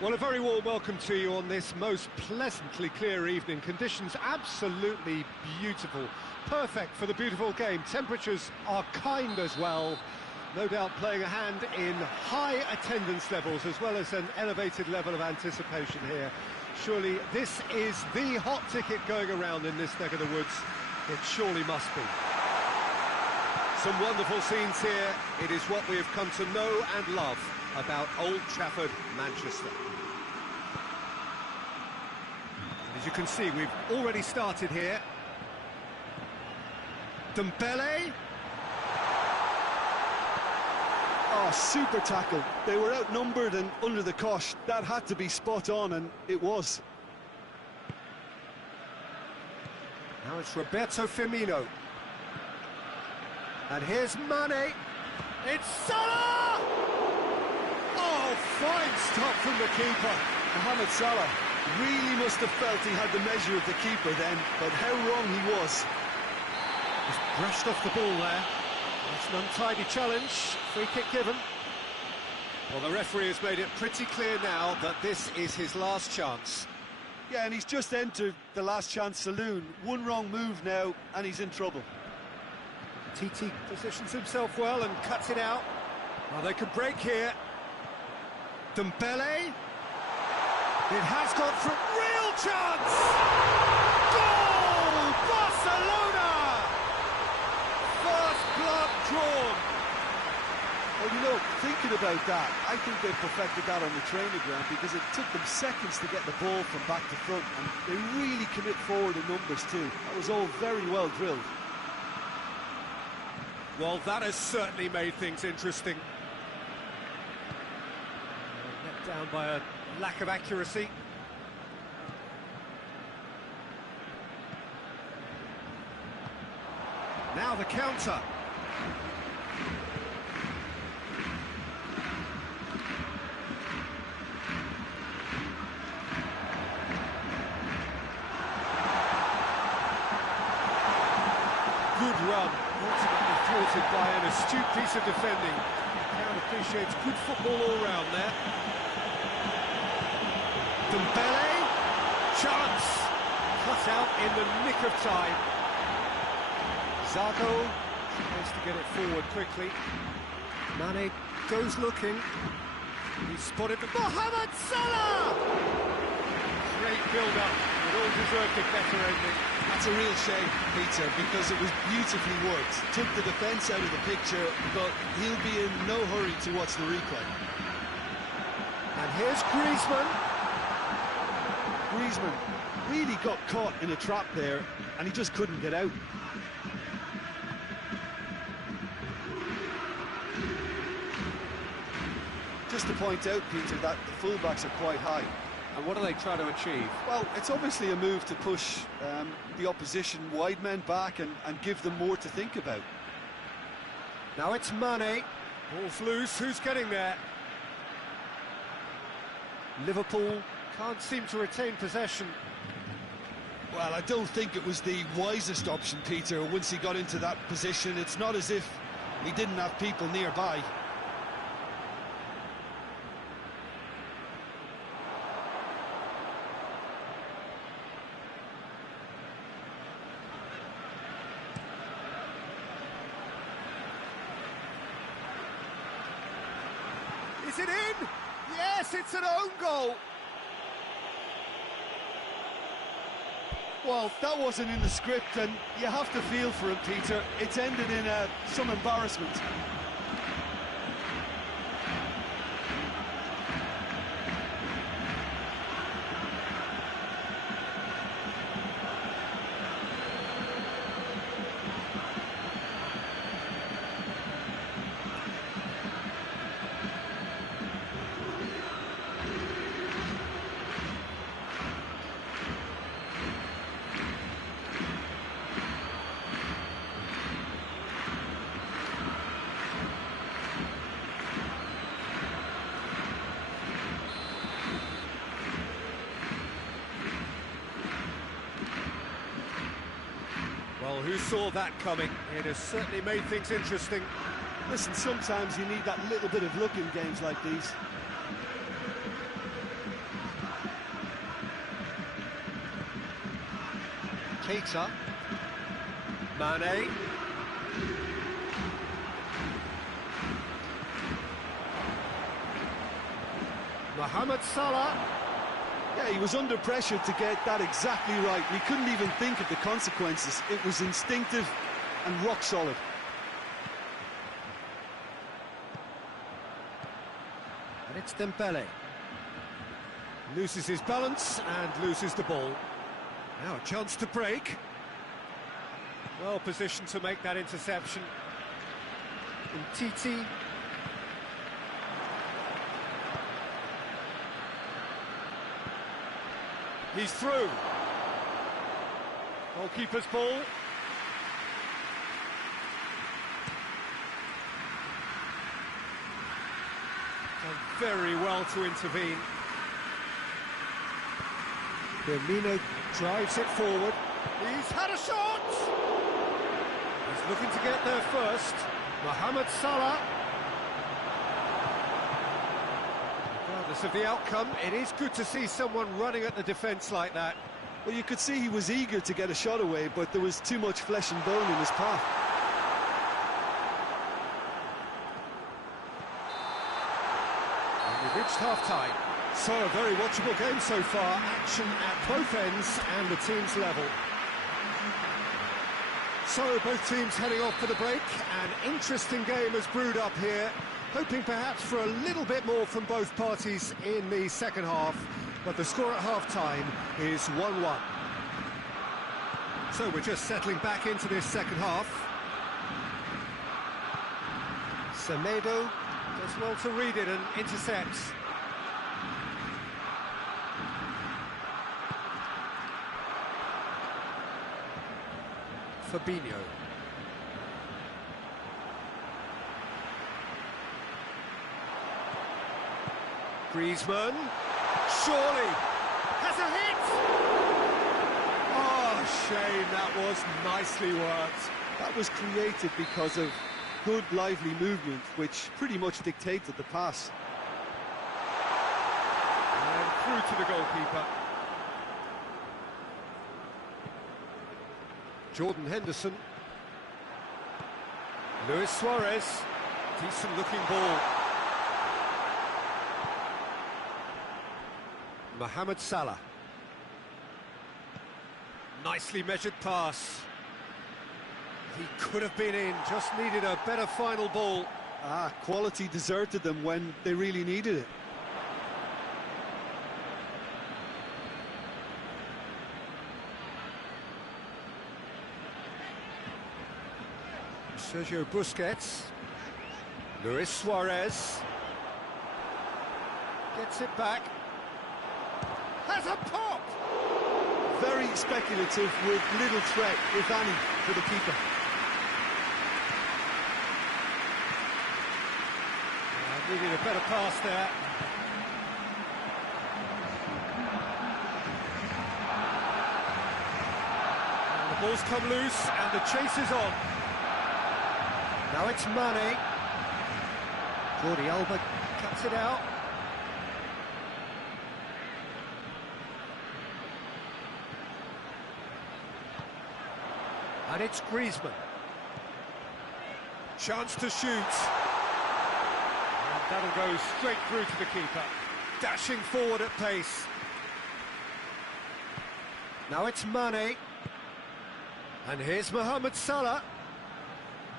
Well, a very warm welcome to you on this most pleasantly clear evening. Conditions absolutely beautiful, perfect for the beautiful game. Temperatures are kind as well, no doubt playing a hand in high attendance levels as well as an elevated level of anticipation here. Surely this is the hot ticket going around in this neck of the woods. It surely must be. Some wonderful scenes here. It is what we have come to know and love about Old Trafford, Manchester. As you can see, we've already started here. Dembele. Oh, super tackle. They were outnumbered and under the cosh. That had to be spot on, and it was. Now it's Roberto Firmino. And here's Mane. It's Salah! Oh, fine stop from the keeper. Mohamed Salah really must have felt he had the measure of the keeper then, but how wrong he was. Just brushed off the ball there. That's an untidy challenge. Free kick given. Well, the referee has made it pretty clear now that this is his last chance. Yeah, and he's just entered the last chance saloon. One wrong move now, and he's in trouble. TT positions himself well and cuts it out. Well, they could break here. Dembele. It has gone for real chance! Goal! Barcelona! First blood drawn. Well, you know, thinking about that, I think they perfected that on the training ground because it took them seconds to get the ball from back to front, and they really commit forward in numbers too. That was all very well drilled. Well, that has certainly made things interesting. Let down by a lack of accuracy. Now the counter. Good run. Ultimately thwarted by an astute piece of defending. Crowd appreciates good football all round there. Dembele, chance, cut out in the nick of time. Zago tries to get it forward quickly. Mane goes looking. He's spotted the Mohamed Salah! Great build-up. It all deserved a better ending. That's a real shame, Peter, because it was beautifully worked. Took the defence out of the picture, but he'll be in no hurry to watch the replay. And here's Griezmann. Griezmann really got caught in a trap there, and he just couldn't get out. Just to point out, Peter, that the fullbacks are quite high. And what are they trying to achieve? Well, it's obviously a move to push the opposition wide men back and give them more to think about. Now it's Mane. Ball's loose. Who's getting there? Liverpool can't seem to retain possession. Well, I don't think it was the wisest option, Peter, once he got into that position. It's not as if he didn't have people nearby. Is it in? Yes, it's an own goal. Well, that wasn't in the script, and you have to feel for him, Peter. It's ended in some embarrassment. Well, who saw that coming? It has certainly made things interesting. Listen, sometimes you need that little bit of luck in games like these. Keita. Mane. Mohamed Salah. Yeah, he was under pressure to get that exactly right. He couldn't even think of the consequences. It was instinctive and rock solid. And it's Dembele. Loses his balance and loses the ball. Now a chance to break. Well positioned to make that interception. Titi. He's through. Goalkeeper's ball. Done very well to intervene. Firmino drives it forward. He's had a shot! He's looking to get there first. Mohamed Salah. Regardless of the outcome, it is good to see someone running at the defence like that. Well, you could see he was eager to get a shot away, but there was too much flesh and bone in his path. And we've reached half-time. So, a very watchable game so far. Action at both ends and the team's level. So, both teams heading off for the break. An interesting game has brewed up here. Hoping perhaps for a little bit more from both parties in the second half. But the score at half-time is 1-1. So, we're just settling back into this second half. Semedo does well to read it and intercepts. Fabinho. Griezmann. Surely has a hit! Oh, shame, that was nicely worked. That was created because of good, lively movement, which pretty much dictated the pass. And through to the goalkeeper. Jordan Henderson. Luis Suarez. Decent looking ball. Mohamed Salah. Nicely measured pass. He could have been in, just needed a better final ball. Quality deserted them when they really needed it. Sergio Busquets. Luis Suarez. Gets it back. Has a pop! Very speculative with little threat, if any, for the keeper. Needed a better pass there. And the ball's come loose and the chase is on. Now it's Mane. Jordi Alba cuts it out. And it's Griezmann. Chance to shoot. And that'll go straight through to the keeper. Dashing forward at pace. Now it's Mane. And here's Mohamed Salah.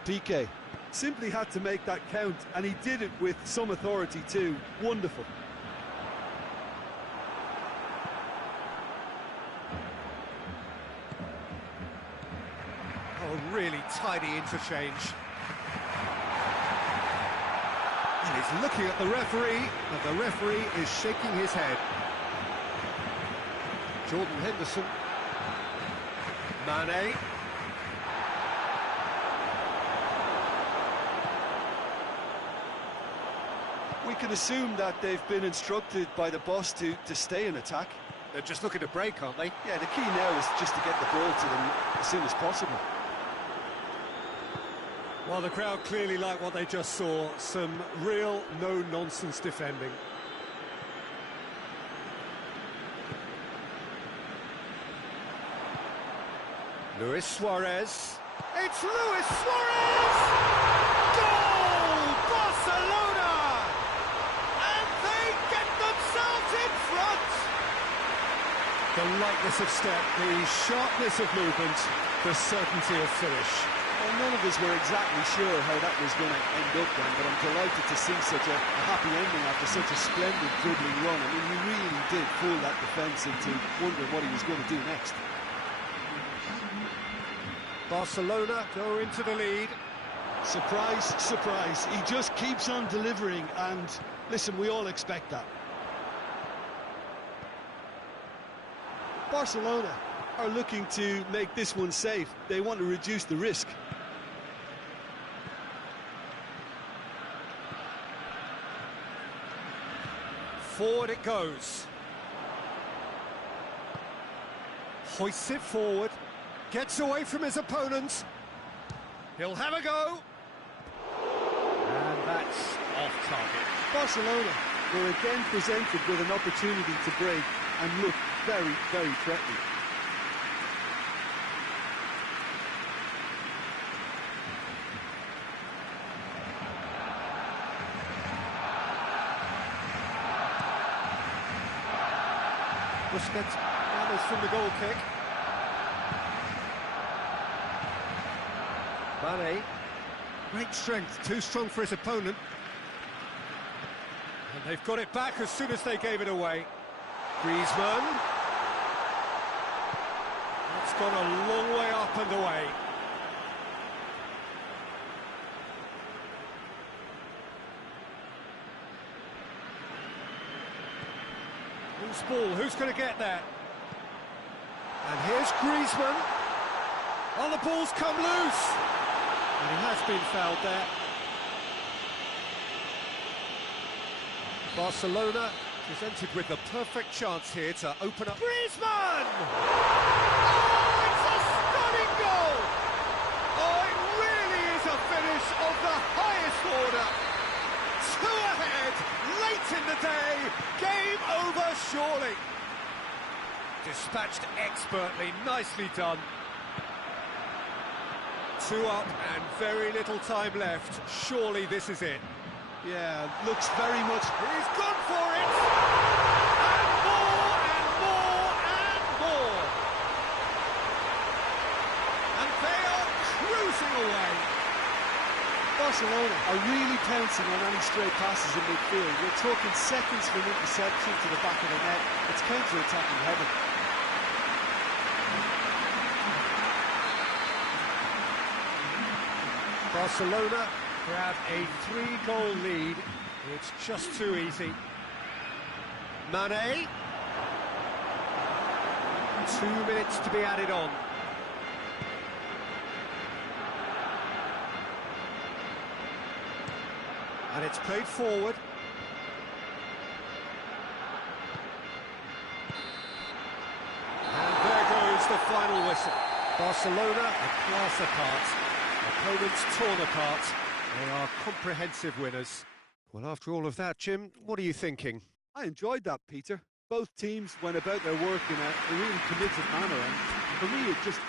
PK simply had to make that count, and he did it with some authority too. Wonderful. Oh, really tidy interchange. And he's looking at the referee, and the referee is shaking his head. Jordan Henderson. Mane. We can assume that they've been instructed by the boss to stay in attack. They're just looking to break, aren't they? Yeah, the key now is just to get the ball to them as soon as possible. Well, the crowd clearly like what they just saw. Some real no-nonsense defending. Luis Suarez. It's Luis Suarez! Goal! Barcelona! And they get themselves in front! The lightness of step, the sharpness of movement, the certainty of finish. Well, none of us were exactly sure how that was going to end up then, but I'm delighted to see such a happy ending after such a splendid dribbling run. I mean, he really did fool that defence into wondering what he was going to do next. Barcelona go into the lead. Surprise, surprise. He just keeps on delivering, and listen, we all expect that. Barcelona are looking to make this one safe. They want to reduce the risk. Forward it goes. Hoists it forward. Gets away from his opponents. He'll have a go. And that's off target. Barcelona were again presented with an opportunity to break and look very, very threatening. Busquets gathers from the goal kick. Mane, great strength, too strong for his opponent. And they've got it back as soon as they gave it away. Griezmann. That's gone a long way up and away. Loose ball, who's going to get there? And here's Griezmann. Oh, the ball's come loose! And he has been fouled there. Barcelona presented with the perfect chance here to open up. Griezmann! Oh, it's a stunning goal! Oh, it really is a finish of the highest order. Two ahead, late in the day, game over surely. Dispatched expertly, nicely done. Two up and very little time left. Surely this is it. Yeah, looks very much... He's gone for it! And more, and more, and more! And they are cruising away. Barcelona are really pouncing on any stray passes in midfield. We're talking seconds from interception to the back of the net. It's counter-attacking heaven. Barcelona grab a 3-goal lead. It's just too easy. Mane. 2 minutes to be added on. And it's played forward. And there goes the final whistle. Barcelona a class apart. Opponents torn apart. They are comprehensive winners. Well, after all of that, Jim, what are you thinking? I enjoyed that, Peter. Both teams went about their work in a really committed manner, and for me it just...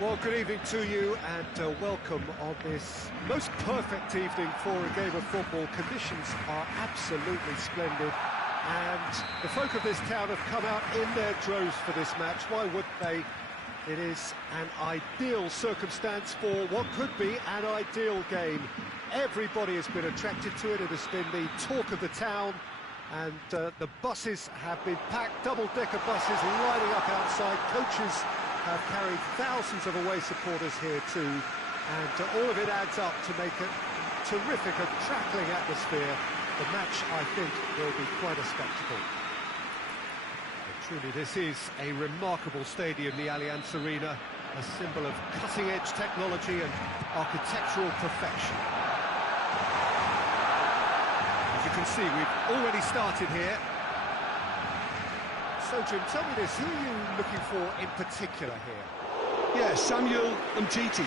Well, good evening to you and welcome on this most perfect evening for a game of football. Conditions are absolutely splendid and the folk of this town have come out in their droves for this match. Why wouldn't they? It is an ideal circumstance for what could be an ideal game. Everybody has been attracted to it. It has been the talk of the town, and the buses have been packed, double-decker buses lining up outside. Coaches have carried thousands of away supporters here too, and all of it adds up to make a terrific, crackling atmosphere. The match, I think, will be quite a spectacle. Truly, this is a remarkable stadium, the Allianz Arena, a symbol of cutting-edge technology and architectural perfection. As you can see, we've already started here. So, Jim, tell me this, who are you looking for in particular here? Yeah, Samuel Umtiti.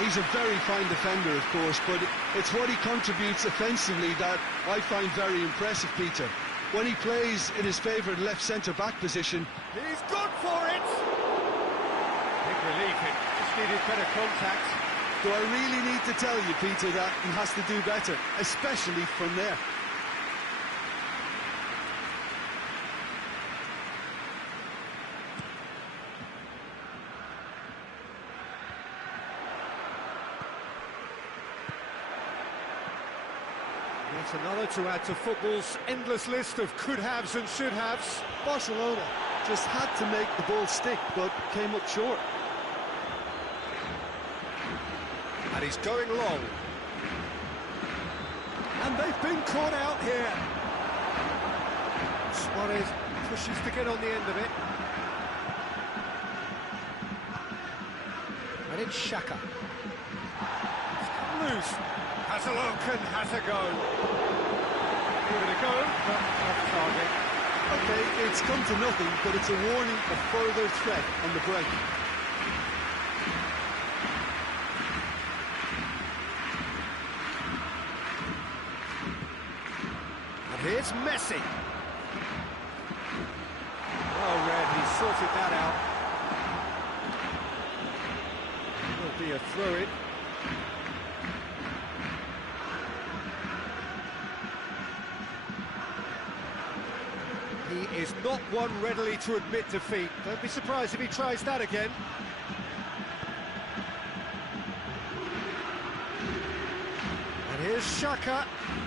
He's a very fine defender, of course, but it's what he contributes offensively that I find very impressive, Peter. When he plays in his favourite left centre-back position... He's good for it! Big relief, it just needed better contact. Do I really need to tell you, Peter, that he has to do better, especially from there? That's another to add to football's endless list of could-haves and should-haves. Barcelona just had to make the ball stick, but came up short. And he's going long. And they've been caught out here. Suarez pushes to get on the end of it. And it's Xhaka. It's come loose. Has a look and has a go. Give it a go, but off target. OK, it's come to nothing, but it's a warning of further threat on the break. And here's Messi. Well read, he sorted that out. It will be a throw-in. He is not one readily to admit defeat. Don't be surprised if he tries that again. And here's Xhaka.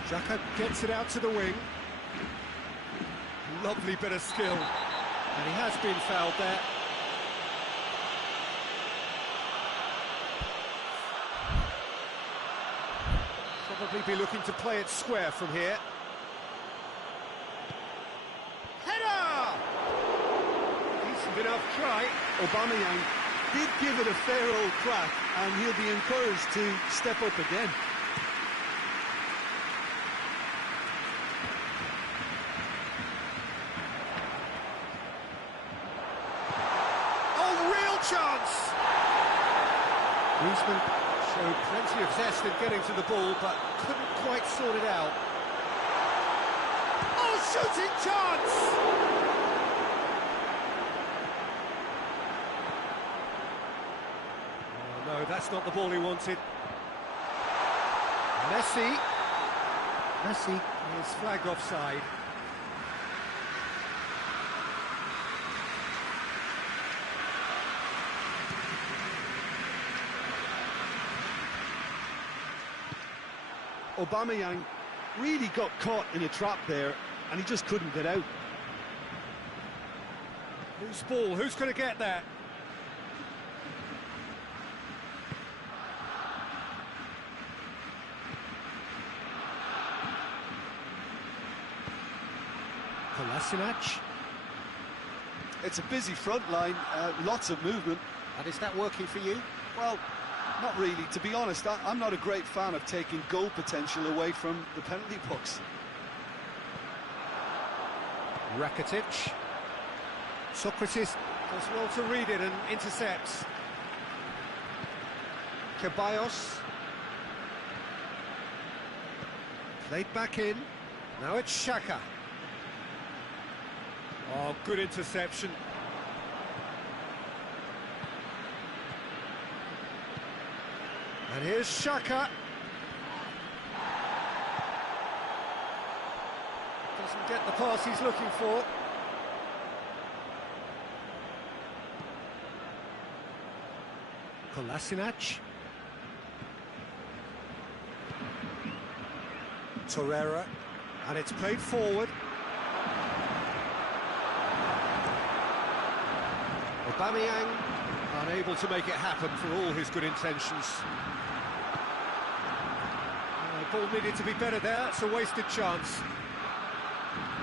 Xhaka gets it out to the wing. Lovely bit of skill. And he has been fouled there. Probably be looking to play it square from here. Enough try. Aubameyang did give it a fair old crack, and he'll be encouraged to step up again. Oh, real chance! Griezmann showed plenty of zest in getting to the ball, but couldn't quite sort it out. Oh, shooting chance! No, that's not the ball he wanted. Messi is flagged offside. Aubameyang really got caught in a trap there, and he just couldn't get out. Whose ball? Who's going to get that? Kolasinac. It's a busy front line, lots of movement. And is that working for you? Well, not really. To be honest, I'm not a great fan of taking goal potential away from the penalty box. Rakitic. Socrates does well to read it and intercepts. Ceballos. Played back in. Now it's Xhaka. Oh, good interception. And here's Xhaka. Doesn't get the pass he's looking for. Kolasinac. Torreira. And it's played forward. Aubameyang unable to make it happen for all his good intentions. The ball needed to be better there, it's a wasted chance.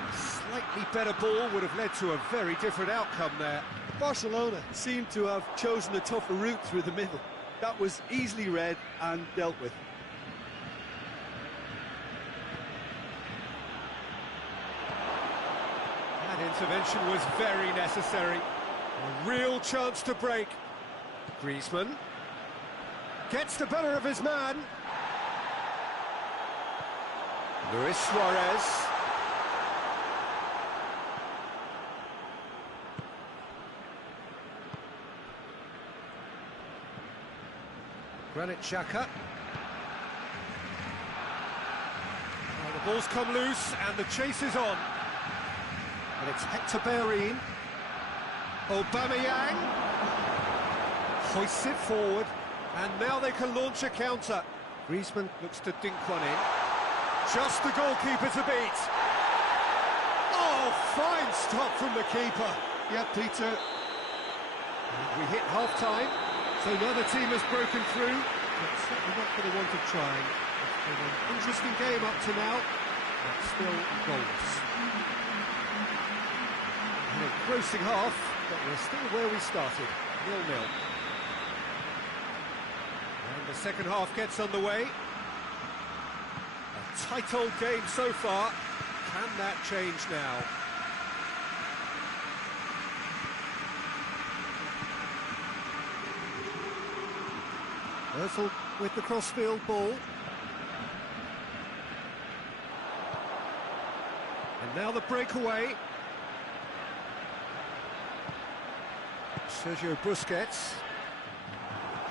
A slightly better ball would have led to a very different outcome there. Barcelona seemed to have chosen a tougher route through the middle. That was easily read and dealt with. That intervention was very necessary. A real chance to break. Griezmann gets the better of his man. Luis Suarez. Granit Xhaka. Oh, the ball's come loose and the chase is on. And it's Hector Bellerin. Aubameyang hoists it forward, and now they can launch a counter. Griezmann looks to dink one in. Just the goalkeeper to beat. Oh, fine stop from the keeper. Yeah, Peter. And we hit half-time, so another team has broken through, but certainly not for the want of trying. It's been an interesting game up to now, but still goalless. An engrossing half, but we're still where we started, 0-0. And the second half gets underway. A tight old game so far. Can that change now? Ozil with the crossfield ball. And now the breakaway. Sergio Busquets.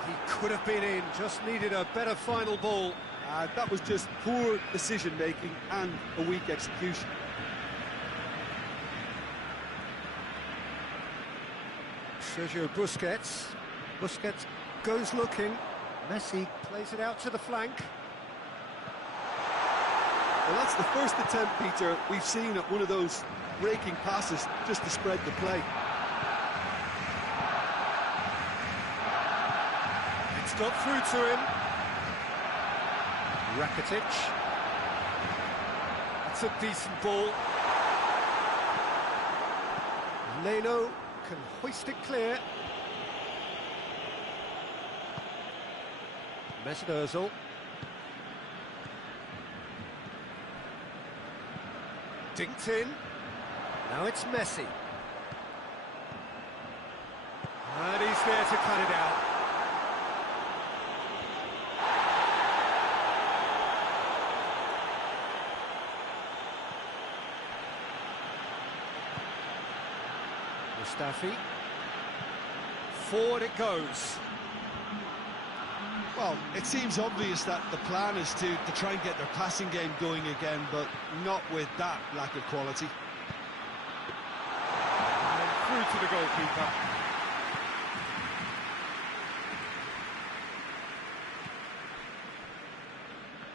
He could have been in, just needed a better final ball. That was just poor decision-making and a weak execution. Sergio Busquets. Busquets goes looking. Messi plays it out to the flank. Well, that's the first attempt, Peter, we've seen at one of those raking passes just to spread the play. It's got through to him. Rakitic. That's a decent ball. Leno can hoist it clear. Mesut Ozil. Dinked in. Now it's Messi. And he's there to cut it out. Mustafi. Forward it goes. Well, it seems obvious that the plan is to try and get their passing game going again, but not with that lack of quality. And through to the goalkeeper.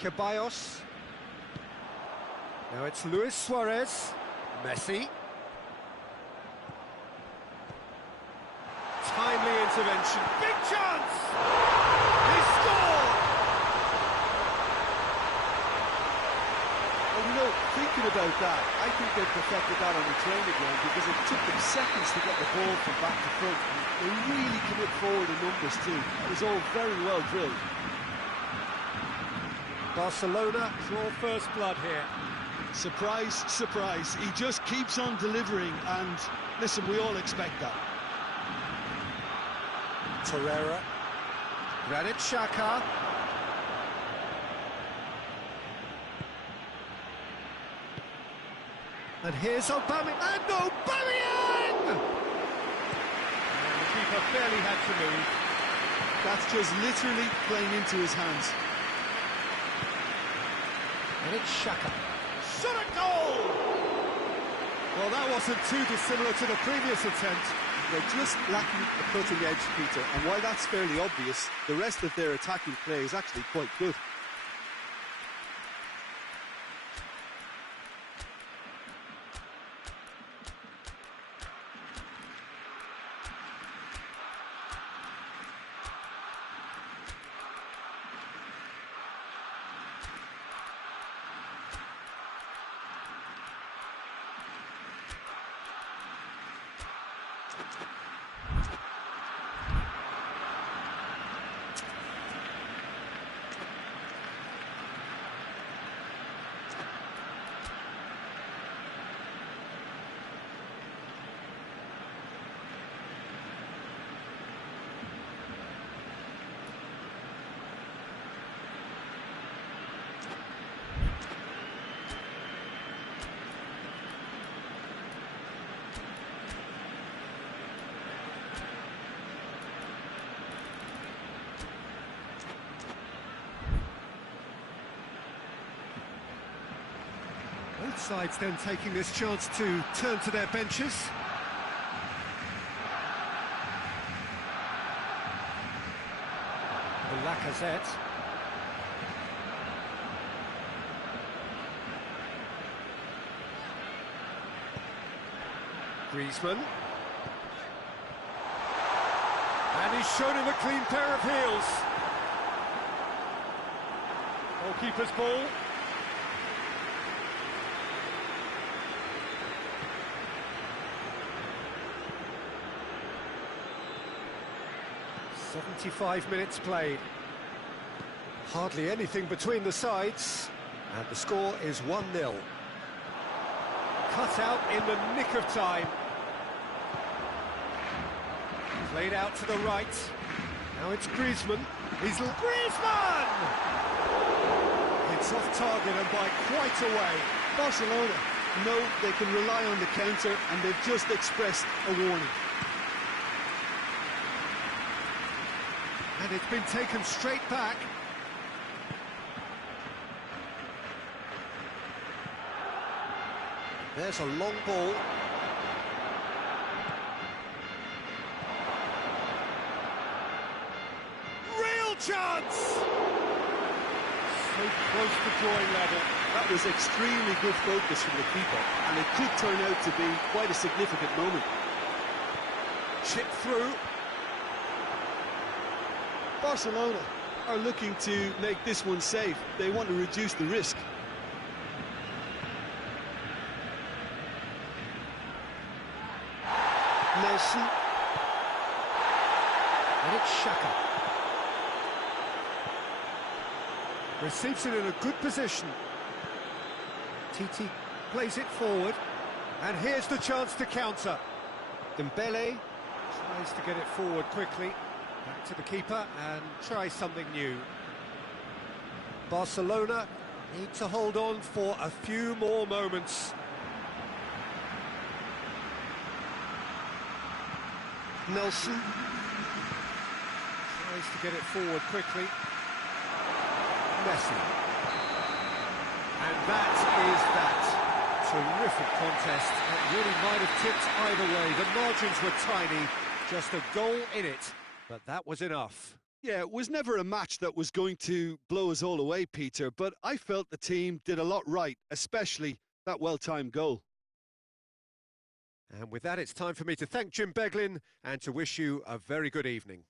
Ceballos. Now it's Luis Suarez. Messi. Timely intervention. Big chance! He scored! Well, you know, thinking about that, I think they perfected that on the training ground because it took them seconds to get the ball from back to front. They really commit forward in numbers too. It was all very well drilled. Barcelona draw first blood here. Surprise, surprise. He just keeps on delivering, and listen, we all expect that. Torreira. Granit Xhaka. And here's Aubameyang. And Aubameyang! And the keeper barely had to move. That's just literally playing into his hands. And it's Shaka. Shot a goal! Well, that wasn't too dissimilar to the previous attempt. They're just lacking a cutting edge, Peter, and while that's fairly obvious, the rest of their attacking play is actually quite good. Both sides then taking this chance to turn to their benches. Lacazette. Griezmann. And he's shown him a clean pair of heels. Goalkeeper's ball. "75 minutes played. Hardly anything between the sides, and the score is 1-0. Cut out in the nick of time. Played out to the right. Now it's Griezmann. He's Griezmann! It's off target and by quite a way. Barcelona know they can rely on the counter, and they've just expressed a warning. And it's been taken straight back. There's a long ball. Real chance! So close to drawing level. That was extremely good focus from the keeper, and it could turn out to be quite a significant moment. Chip through. Barcelona are looking to make this one safe. They want to reduce the risk. Nelson. And it's Shaka. Receives it in a good position. Titi plays it forward. And here's the chance to counter. Dembele tries to get it forward quickly. Back to the keeper and try something new. Barcelona need to hold on for a few more moments. Nelson. Tries to get it forward quickly. Messi. And that is that. Terrific contest. It really might have tipped either way. The margins were tiny. Just a goal in it. But that was enough. Yeah, it was never a match that was going to blow us all away, Peter, but I felt the team did a lot right, especially that well-timed goal. And with that, it's time for me to thank Jim Beglin and to wish you a very good evening.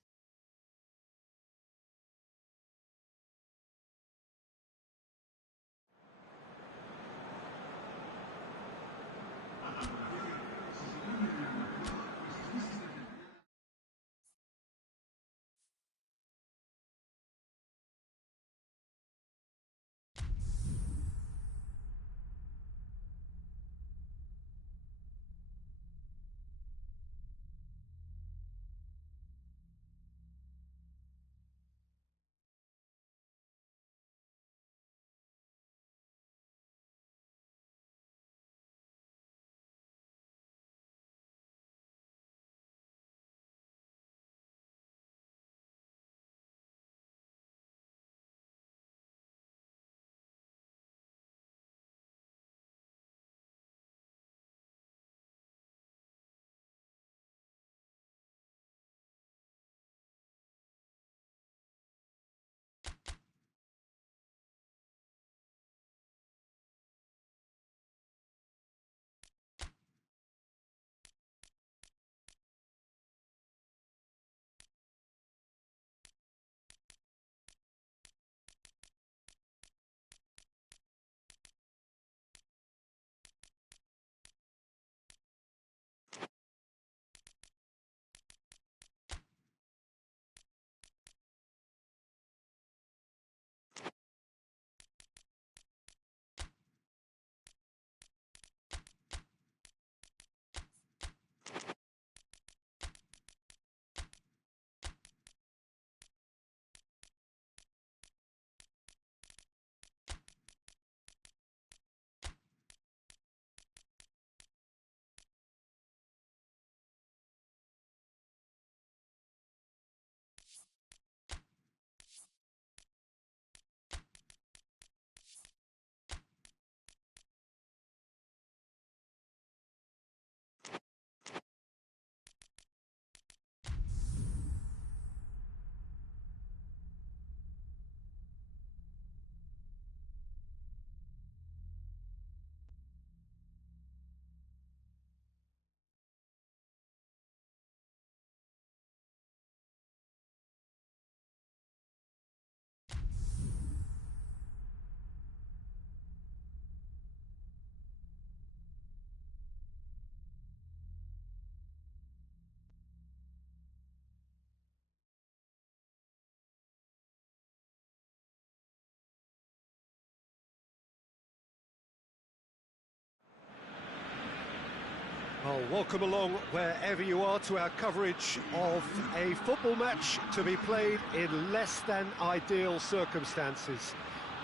Well, welcome along wherever you are to our coverage of a football match to be played in less than ideal circumstances.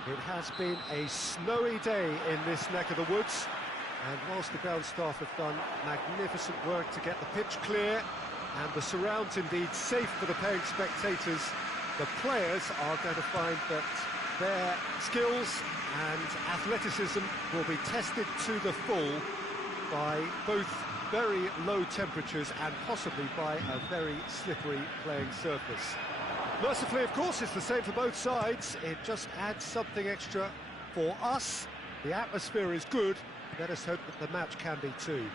It has been a snowy day in this neck of the woods, and whilst the ground staff have done magnificent work to get the pitch clear and the surrounds indeed safe for the paying spectators, the players are going to find that their skills and athleticism will be tested to the full by both very low temperatures and possibly by a very slippery playing surface. Mercifully, of course, it's the same for both sides. It just adds something extra for us. The atmosphere is good. Let us hope that the match can be too.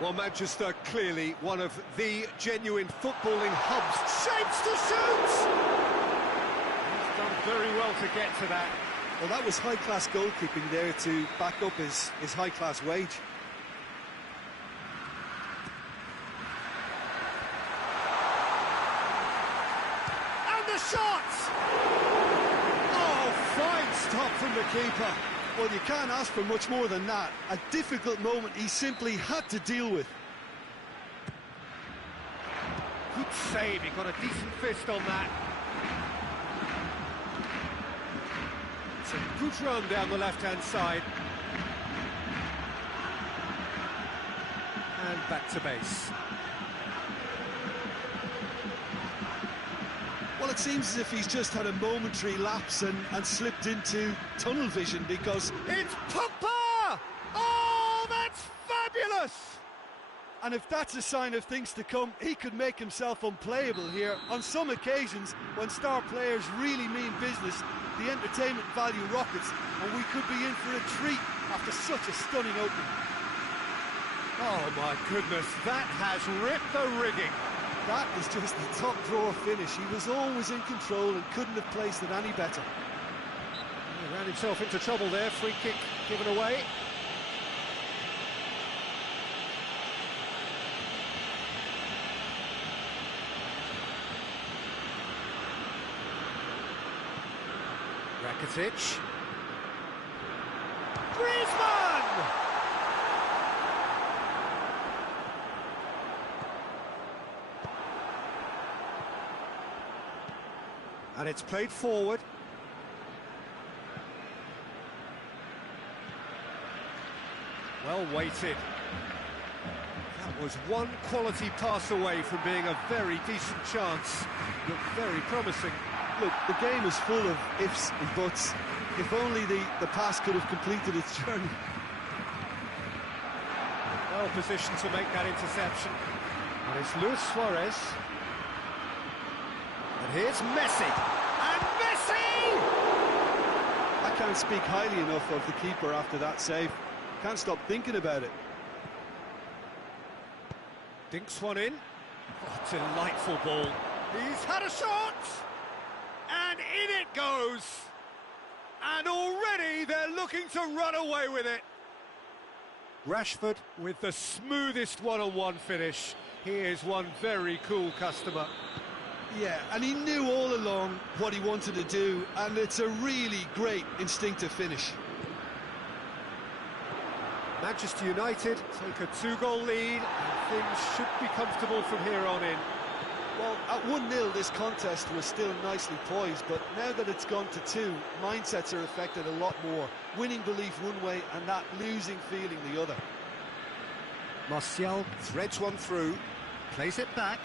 Well, Manchester, clearly one of the genuine footballing hubs. Shapes to shoot! He's done very well to get to that. Well, that was high-class goalkeeping there to back up his high-class wage. And the shot! Oh, fine stop from the keeper. Well, you can't ask for much more than that. A difficult moment he simply had to deal with. Good save, he got a decent fist on that. It's a good run down the left-hand side. And back to base. Well, it seems as if he's just had a momentary lapse and slipped into tunnel vision because... It's Pogba! Oh, that's fabulous! And if that's a sign of things to come, he could make himself unplayable here. On some occasions, when star players really mean business, the entertainment value rockets, and we could be in for a treat after such a stunning opening. Oh, my goodness, that has ripped the rigging. That is just the top drawer finish. He was always in control and couldn't have placed it any better. He ran himself into trouble there, free kick given away. Rakitic. Griezmann! And it's played forward. Well weighted. That was one quality pass away from being a very decent chance. Looked very promising. Look, the game is full of ifs and buts. If only the pass could have completed its journey. Well positioned to make that interception. And it's Luis Suarez. And here's Messi. And Messi! I can't speak highly enough of the keeper after that save. Can't stop thinking about it. Dinks one in. Oh, delightful ball. He's had a shot! And in it goes! And already they're looking to run away with it. Rashford with the smoothest one-on-one finish. He is one very cool customer. Yeah, and he knew all along what he wanted to do, and it's a really great instinctive finish. Manchester United take a 2-goal lead, and things should be comfortable from here on in. Well, at 1-0 this contest was still nicely poised, but now that it's gone to 2, mindsets are affected a lot more. Winning belief one way and that losing feeling the other. Martial threads one through, plays it back.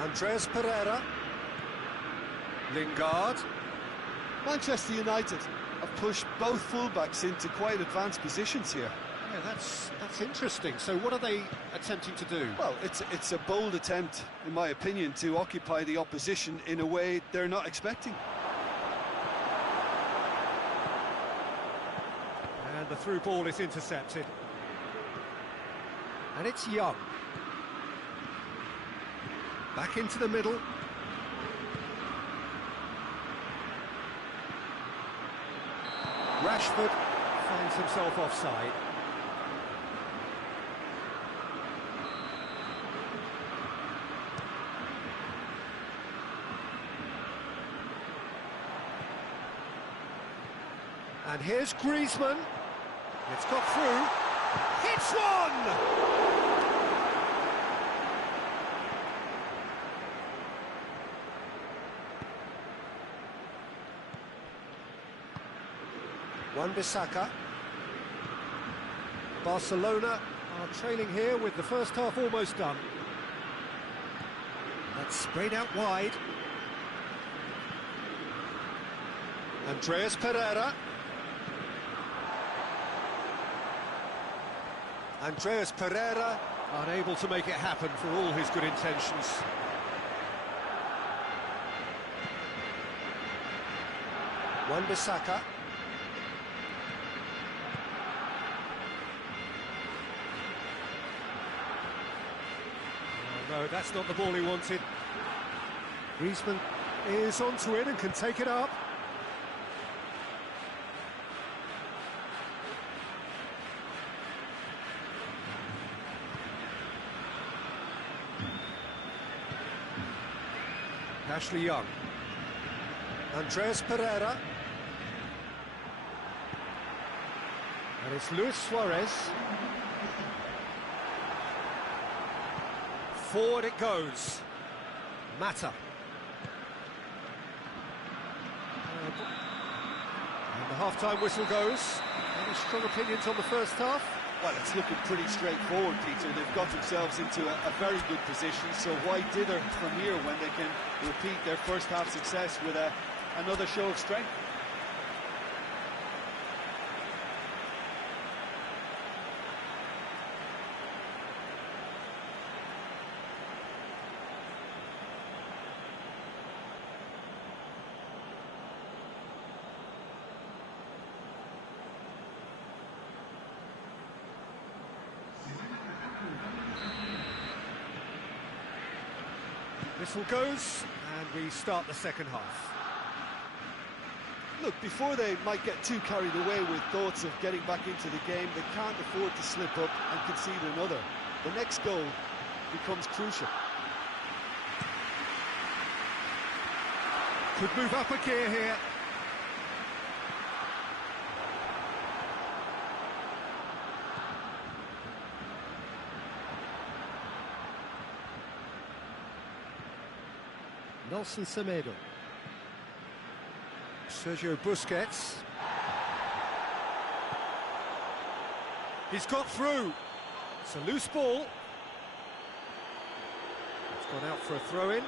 Andreas Pereira. Lingard. Manchester United have pushed both fullbacks into quite advanced positions here. Yeah, that's interesting. So what are they attempting to do? Well, it's a bold attempt, in my opinion, to occupy the opposition in a way they're not expecting. And the through ball is intercepted. And it's Young. Back into the middle. Rashford finds himself offside. And here's Griezmann. It's got through. Hits one! Wan-Bissaka. Barcelona are trailing here with the first half almost done. That's sprayed out wide. Andreas Pereira. Andreas Pereira unable to make it happen for all his good intentions. Wan-Bissaka. No, that's not the ball he wanted. Griezmann is onto it and can take it up. Ashley Young. Andreas Pereira. And it's Luis Suarez. Forward it goes. Mata. And the half-time whistle goes. Any strong opinions on the first half? Well, it's looking pretty straightforward, Peter. They've got themselves into a very good position, so why dither from here when they can repeat their first half success with another show of strength? Whistle goes, and we start the second half. Look, before they might get too carried away with thoughts of getting back into the game, they can't afford to slip up and concede another. The next goal becomes crucial. Could move up a gear here. Nelson Semedo. Sergio Busquets. He's got through. It's a loose ball. It's gone out for a throw-in.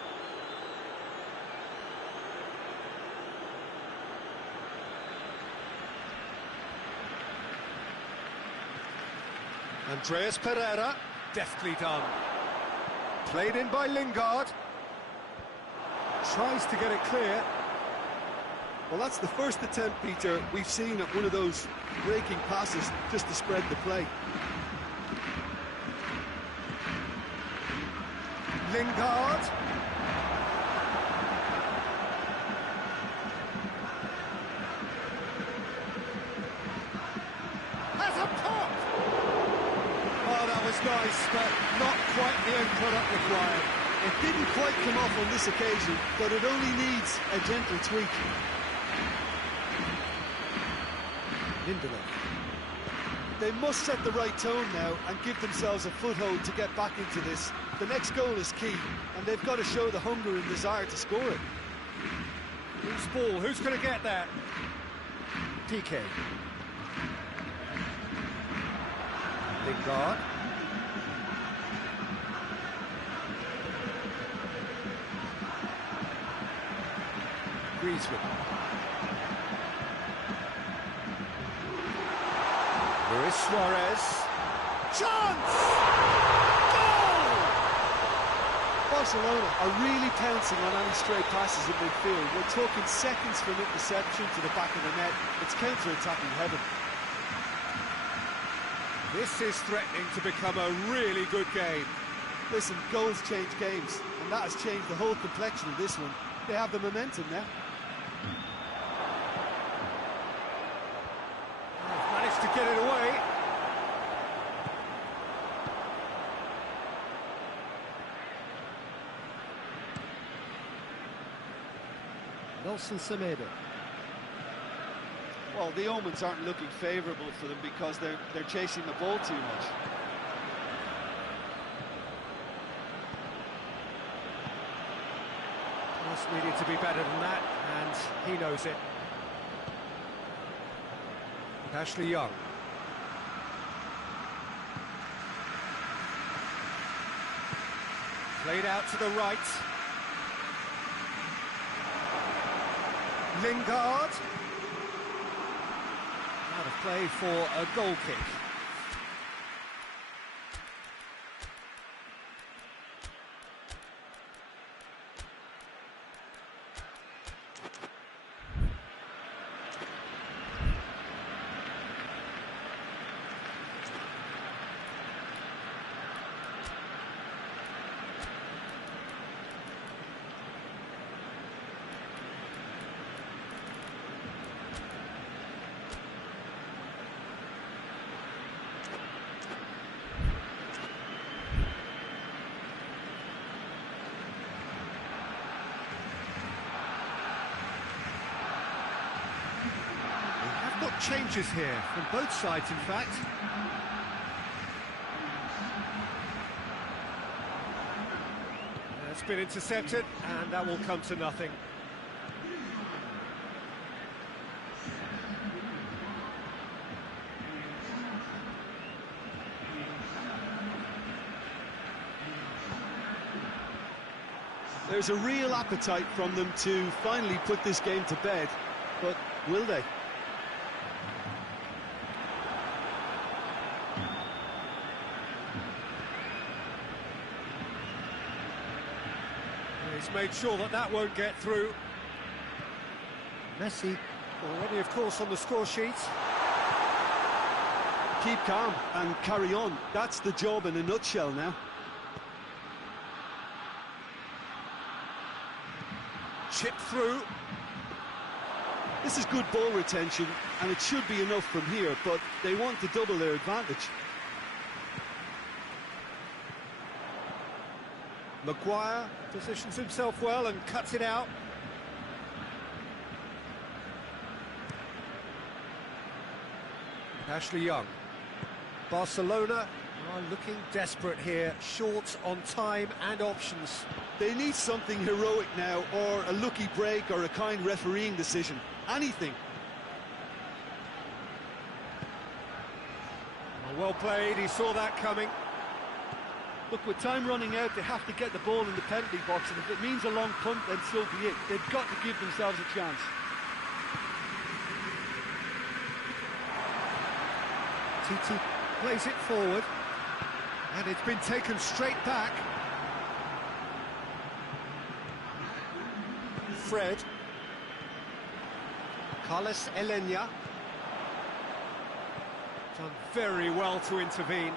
Andreas Pereira. Deftly done. Played in by Lingard. Tries to get it clear. Well, that's the first attempt, Peter, we've seen at one of those breaking passes just to spread the play. Lingard. Has a pop! Oh, that was nice, but not quite the end product required. It didn't quite come off on this occasion, but it only needs a gentle tweak. Lindelof. They must set the right tone now and give themselves a foothold to get back into this. The next goal is key, and they've got to show the hunger and desire to score it. Loose ball, who's going to get that? PK. Lingard. Griezmann. Luis Suarez. Chance! Goal! Barcelona are really pouncing on any stray passes in midfield. We're talking seconds from interception to the back of the net. It's counter-attacking heaven. This is threatening to become a really good game. Listen, goals change games, and that has changed the whole complexion of this one. They have the momentum now. Managed to get it away. Nelson Semedo. Well, the omens aren't looking favourable for them because they're chasing the ball too much. Just needed to be better than that, and he knows it. Ashley Young. Played out to the right. Lingard. Out of play for a goal kick. Changes here from both sides, in fact. It's been intercepted, and that will come to nothing. There's a real appetite from them to finally put this game to bed, but will they? He's made sure that that won't get through. Messi already, of course, on the score sheet. Keep calm and carry on. That's the job in a nutshell now. Chip through. This is good ball retention, and it should be enough from here, but they want to double their advantage. Maguire positions himself well and cuts it out. Ashley Young. Barcelona are looking desperate here, short on time and options. They need something heroic now, or a lucky break, or a kind refereeing decision. Anything. Well played, he saw that coming. Look, with time running out, they have to get the ball in the penalty box, and if it means a long punt, then so be it. They've got to give themselves a chance. TT plays it forward, and it's been taken straight back. Fred. Carlos Elenia. Done very well to intervene.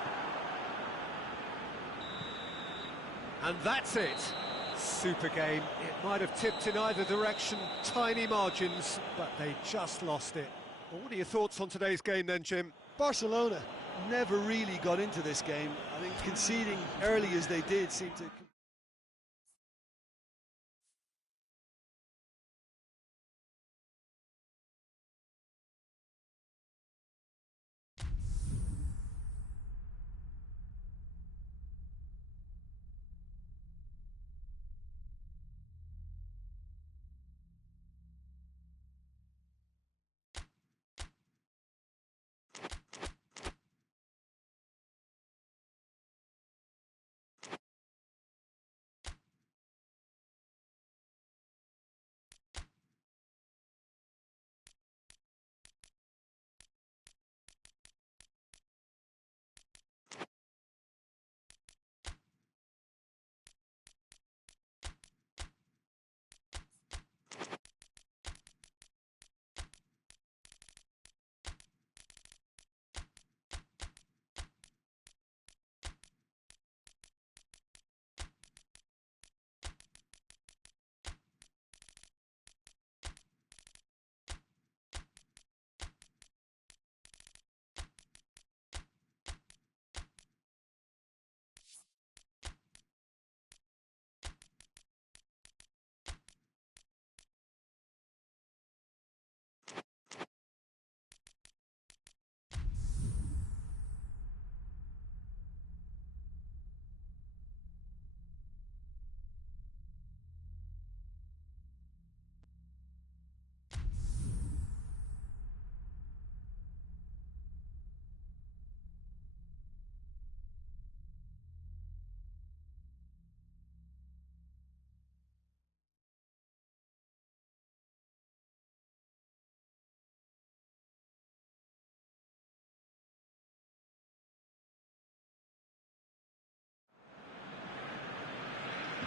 And that's it. Super game. It might have tipped in either direction, tiny margins, but they just lost it. Well, what are your thoughts on today's game then, Jim? Barcelona never really got into this game. I think conceding early as they did seemed to...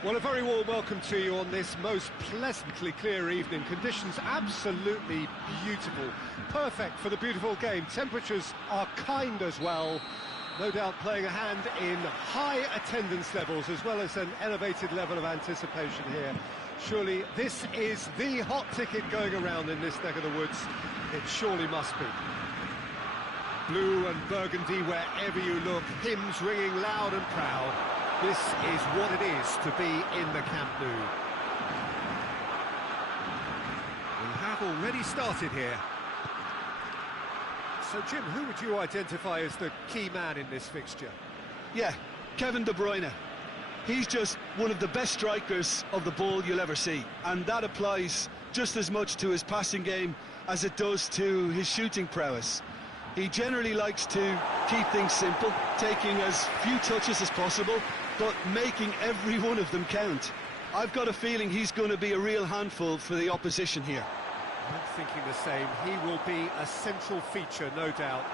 Well, a very warm welcome to you on this most pleasantly clear evening. Conditions absolutely beautiful. Perfect for the beautiful game. Temperatures are kind as well. No doubt playing a hand in high attendance levels as well as an elevated level of anticipation here. Surely this is the hot ticket going around in this neck of the woods. It surely must be. Blue and burgundy wherever you look, hymns ringing loud and proud. This is what it is to be in the Camp Nou. We have already started here. So, Jim, who would you identify as the key man in this fixture? Yeah, Kevin De Bruyne. He's just one of the best strikers of the ball you'll ever see. And that applies just as much to his passing game as it does to his shooting prowess. He generally likes to keep things simple, taking as few touches as possible, but making every one of them count. I've got a feeling he's going to be a real handful for the opposition here. I'm thinking the same. He will be a central feature, no doubt.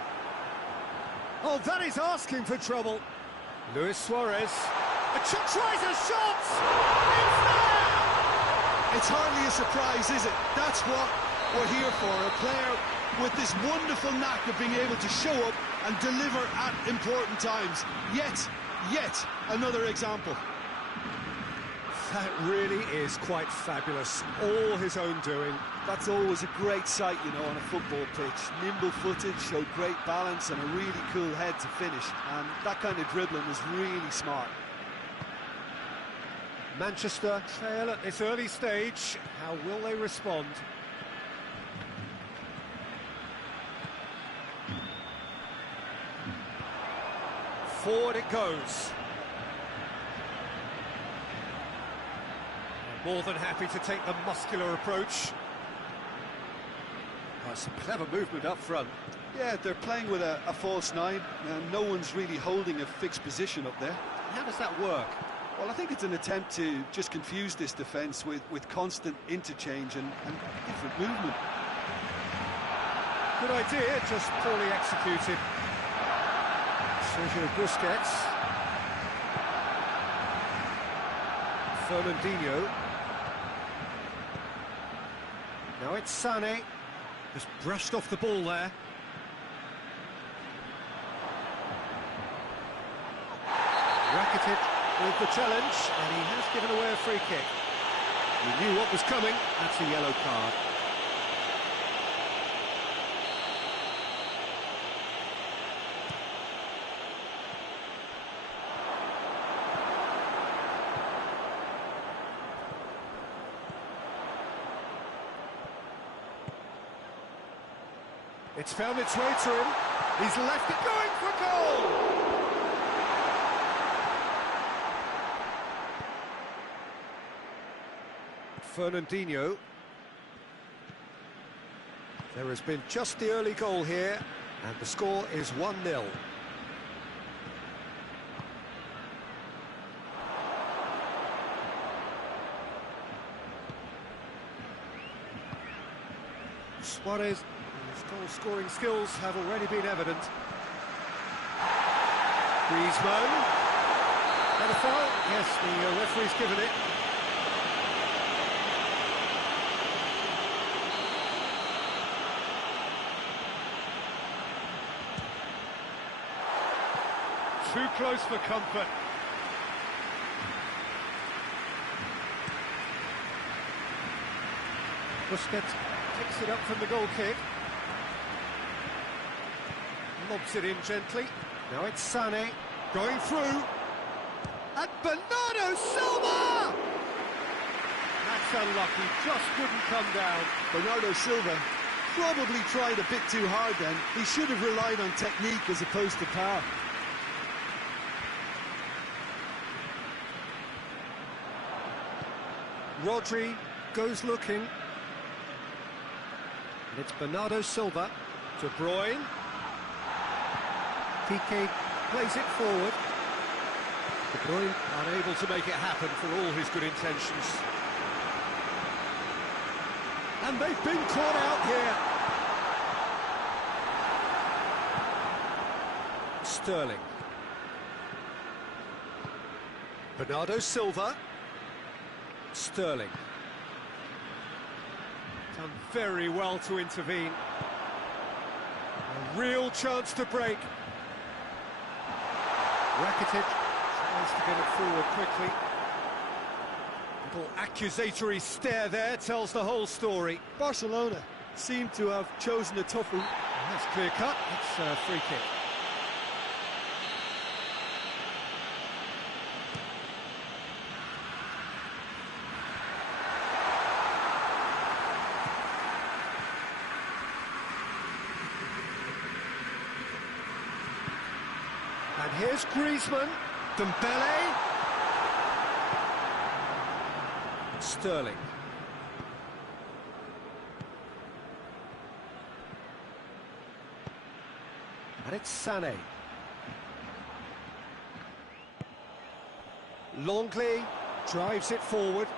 Oh, that is asking for trouble. Luis Suarez. Tries a shot! It's there! It's hardly a surprise, is it? That's what we're here for. A player with this wonderful knack of being able to show up and deliver at important times. Yet another example. That really is quite fabulous. All his own doing. That's always a great sight, you know, on a football pitch. Nimble-footed, showed great balance and a really cool head to finish. And that kind of dribbling is really smart. Manchester trail at this early stage. How will they respond? Forward it goes. More than happy to take the muscular approach. Oh, some clever movement up front. Yeah, they're playing with a false nine, and no one's really holding a fixed position up there. How does that work? Well, I think it's an attempt to just confuse this defence with constant interchange and different movement. Good idea, just poorly executed. Sergio Busquets. Fernandinho. Now it's Sané. Just brushed off the ball there. Rakitic with the challenge, and he has given away a free kick. He knew what was coming. That's a yellow card. It's found its way to him. He's left it going for goal! Fernandinho. There has been just the early goal here, and the score is 1-0. Suarez, his goal-scoring skills have already been evident. Griezmann. And a foul? Yes, the referee's given it. Too close for comfort. Busquets picks it up from the goal kick. Lobs it in gently. Now it's Sané going through. And Bernardo Silva! That's unlucky, just wouldn't come down. Bernardo Silva probably tried a bit too hard then. He should have relied on technique as opposed to power. Rodri goes looking. And it's Bernardo Silva. De Bruyne. Piqué plays it forward. De Bruyne unable to make it happen for all his good intentions. And they've been caught out here. Sterling. Bernardo Silva. Sterling. Done very well to intervene. A real chance to break. Rakitic tries to get it forward quickly. Little accusatory stare there tells the whole story. Barcelona seem to have chosen a tough route. That's clear cut. It's a free kick. And here's Griezmann, Dembele, Sterling. And it's Sané. Longley drives it forward,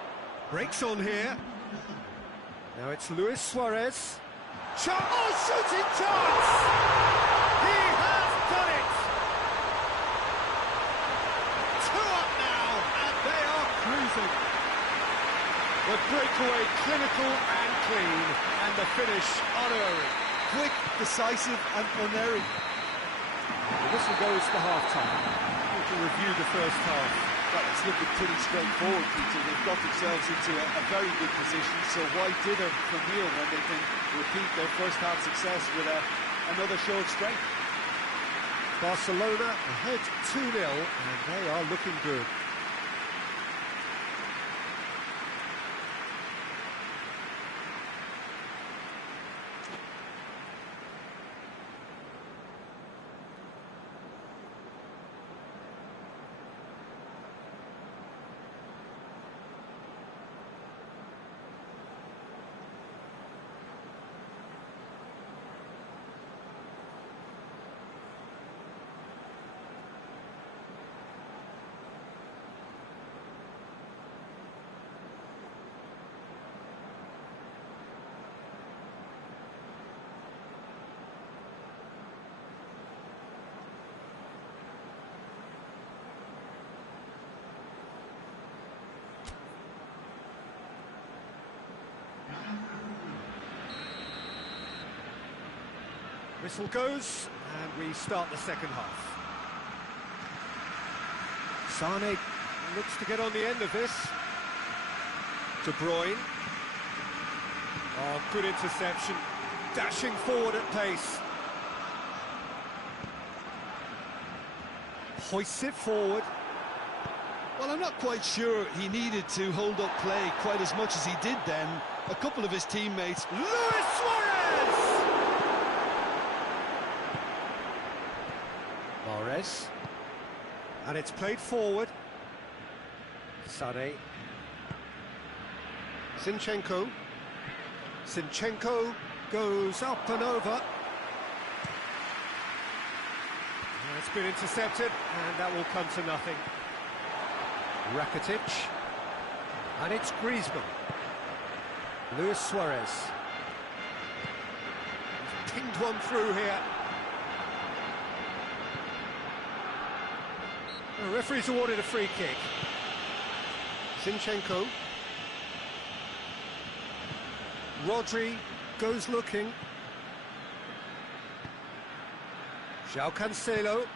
breaks on here. Now it's Luis Suarez. Oh, shooting chance! He has done it! 2 up now, and they are cruising. The breakaway clinical and clean, and the finish unerring. Quick, decisive and unerring. The whistle goes for half-time. To review the first half. Well, it's looking pretty straightforward, Peter. They've got themselves into a very good position, so why dither from here when they can repeat their first half success with another show of strength? Barcelona ahead 2-0, and they are looking good. Whistle goes, and we start the second half. Sané looks to get on the end of this. De Bruyne. Oh, good interception. Dashing forward at pace. Hoists it forward. Well, I'm not quite sure he needed to hold up play quite as much as he did then. A couple of his teammates... Luis Suarez! Mahrez. And it's played forward. Sané. Zinchenko. Zinchenko goes up and over. And it's been intercepted, and that will come to nothing. Rakitic. And it's Griezmann. Luis Suarez. He's pinged one through here. The referee's awarded a free kick. Zinchenko. Rodri goes looking. João Cancelo,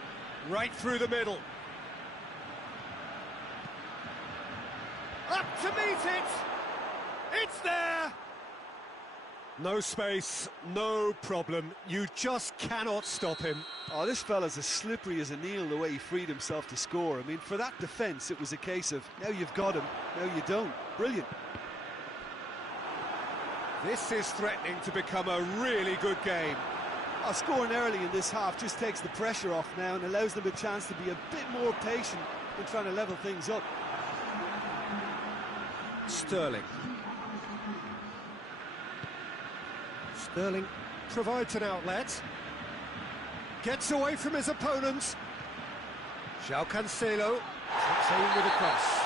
right through the middle. Up to meet it! It's there! No space, no problem. You just cannot stop him. Oh, this fella's as slippery as a needle the way he freed himself to score. I mean, for that defence, it was a case of, now you've got him, now you don't. Brilliant. This is threatening to become a really good game. Scoring early in this half just takes the pressure off now and allows them a chance to be a bit more patient in trying to level things up. Sterling. Sterling provides an outlet. Gets away from his opponents. João Cancelo takes aim with a cross.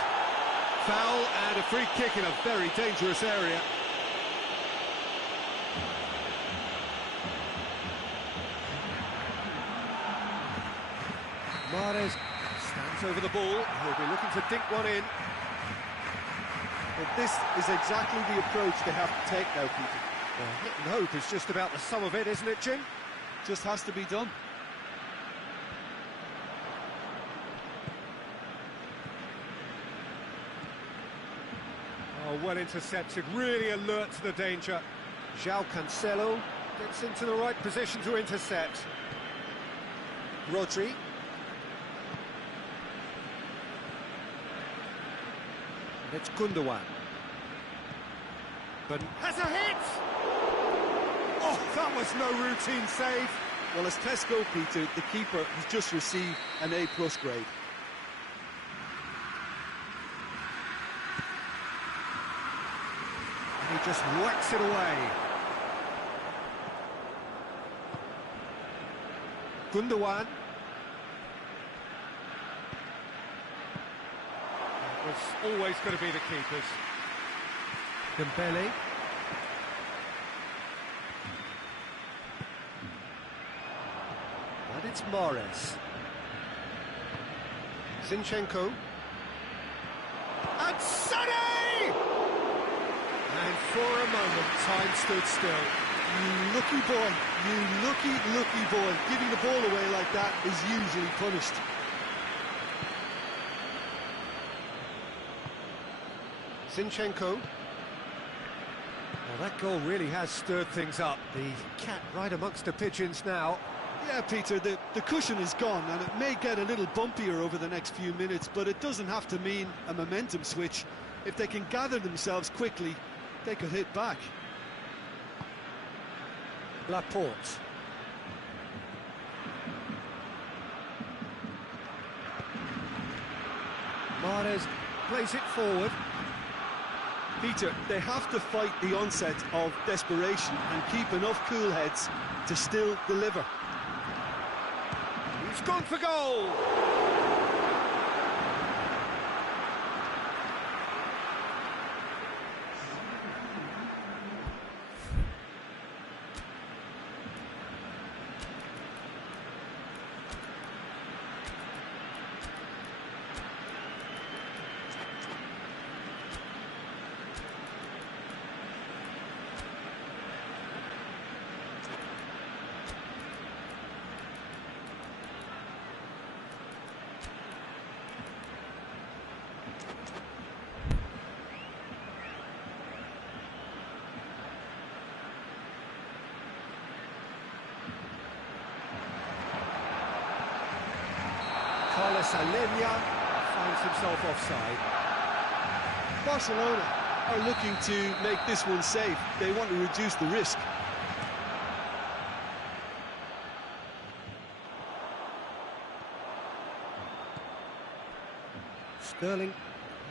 Foul and a free kick in a very dangerous area. Mahrez stands over the ball. He'll be looking to dink one in. Well, this is exactly the approach they have to take now, Peter. Well, hit and hope is just about the sum of it, isn't it, Jim? Just has to be done. Oh, well intercepted, really alert to the danger. João Cancelo gets into the right position to intercept. Rodri. And it's Gundogan. But has a hit! Oh, that was no routine save. Well, as tests go, Peter, the keeper has just received an A+ grade. And he just whacks it away. Gundogan. It was always going to be the keepers. Dembele. And it's Mahrez. Zinchenko. And Sonny! And for a moment, time stood still. You lucky boy, you lucky boy. Giving the ball away like that is usually punished. Zinchenko. Well, that goal really has stirred things up. The cat right amongst the pigeons now. Yeah, Peter, the cushion is gone, and it may get a little bumpier over the next few minutes, but it doesn't have to mean a momentum switch. If they can gather themselves quickly, they could hit back. Laporte. Mahrez plays it forward. Peter, they have to fight the onset of desperation and keep enough cool heads to still deliver. He's gone for goal! Alenia finds himself offside. Barcelona are looking to make this one safe. They want to reduce the risk. Sterling,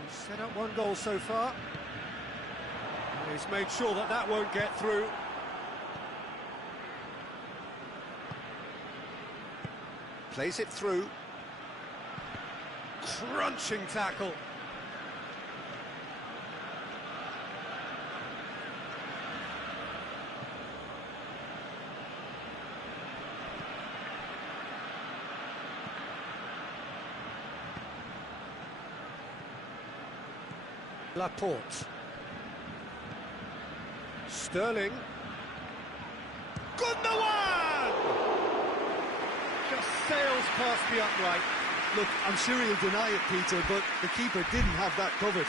he's set up one goal so far. And he's made sure that that won't get through. Plays it through. Crunching tackle. Laporte. Sterling. Gundogan! Just sails past the upright. Look, I'm sure he'll deny it, Peter, but the keeper didn't have that covered.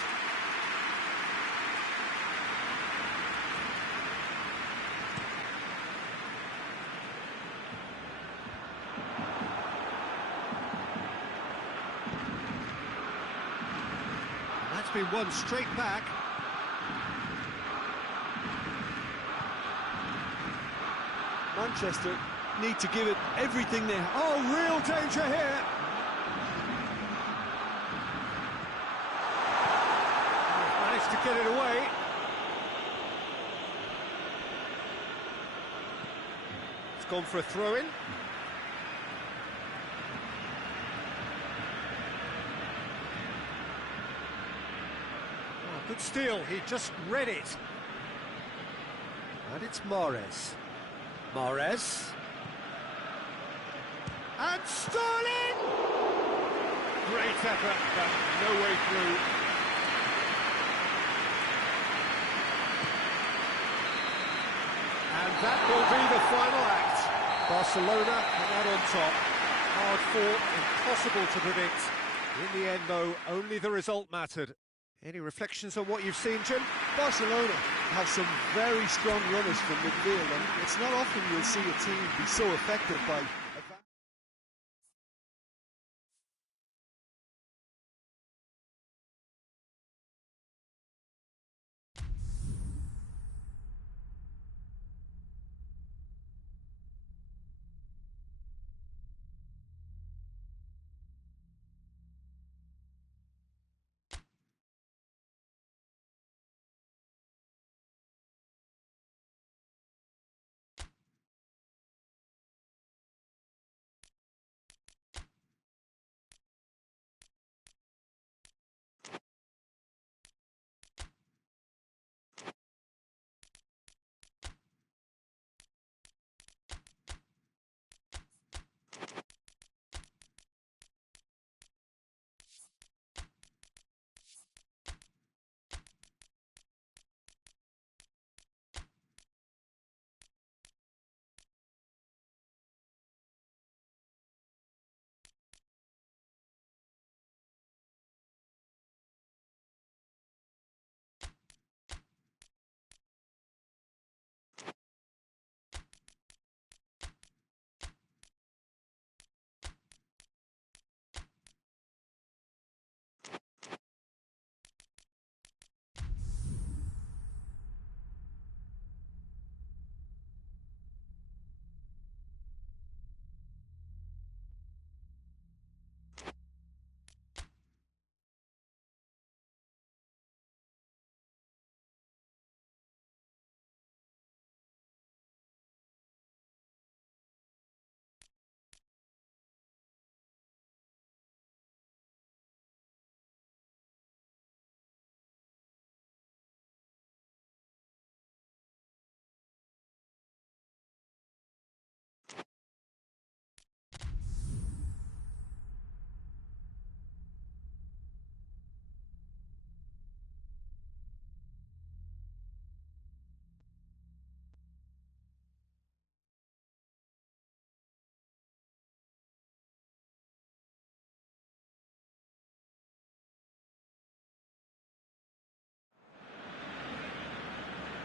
And that's been won straight back. Manchester need to give it everything they have. Oh, real danger here. Managed to get it away. It's gone for a throw-in. Oh, good steal, he just read it. And it's Mahrez. Mahrez. And Sterling! Great effort, but no way through. And that will be the final act. Barcelona come out on top. Hard fought, impossible to predict. In the end, though, only the result mattered. Any reflections on what you've seen, Jim? Barcelona have some very strong runners from midfield, and it's not often you'll see a team be so effective by...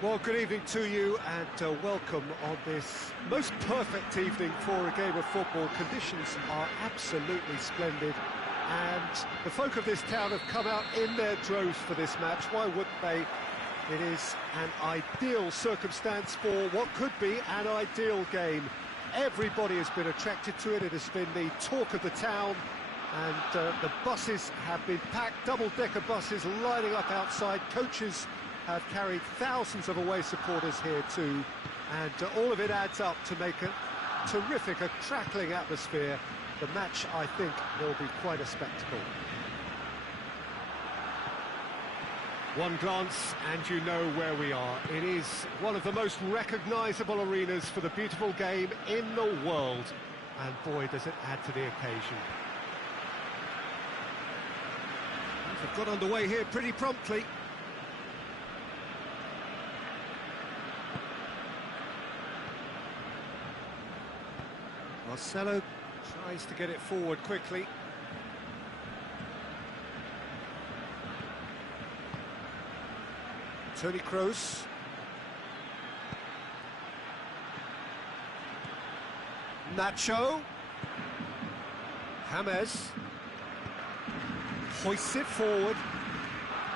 Well, good evening to you and welcome on this most perfect evening for a game of football. Conditions are absolutely splendid and the folk of this town have come out in their droves for this match. Why wouldn't they? It is an ideal circumstance for what could be an ideal game. Everybody has been attracted to it. It has been the talk of the town and the buses have been packed, double-decker buses lining up outside. Coaches have carried thousands of away supporters here too, and all of it adds up to make a terrific, a crackling atmosphere. The match, I think, will be quite a spectacle. One glance and you know where we are. It is one of the most recognisable arenas for the beautiful game in the world, and boy does it add to the occasion. They've got underway here pretty promptly. Marcelo tries to get it forward quickly. Toni Kroos. Nacho. James. Hoists it forward.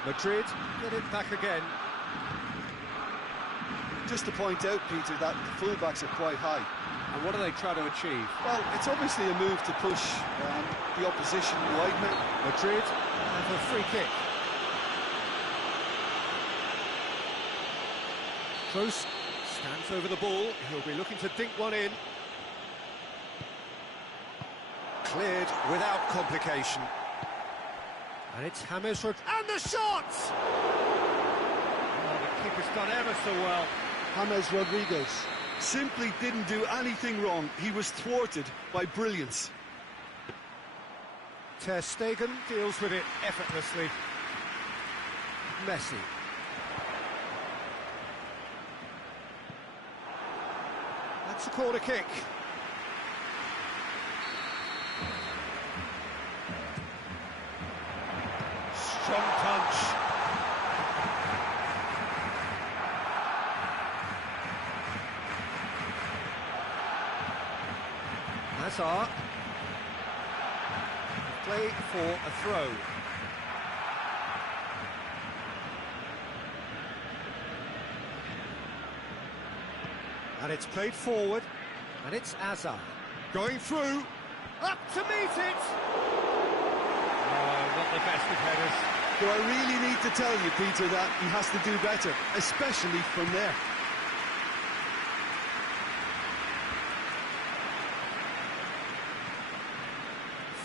Madrid get it back again. Just to point out, Peter, that the fullbacks are quite high. And what are they trying to achieve? Well, it's obviously a move to push the opposition wide now. Madrid have a free kick. Kroos stands over the ball. He'll be looking to dink one in. Cleared without complication. And it's James Rodriguez. And the shot! Oh, the keeper's done ever so well. James Rodriguez simply didn't do anything wrong. He was thwarted by brilliance. Ter Stegen deals with it effortlessly. Messi. That's a corner kick. Strong punch. Hazard. Play for a throw. And it's played forward, and it's Hazard. Going through, up to meet it! Oh, not the best of headers. Do I really need to tell you, Peter, that he has to do better, especially from there?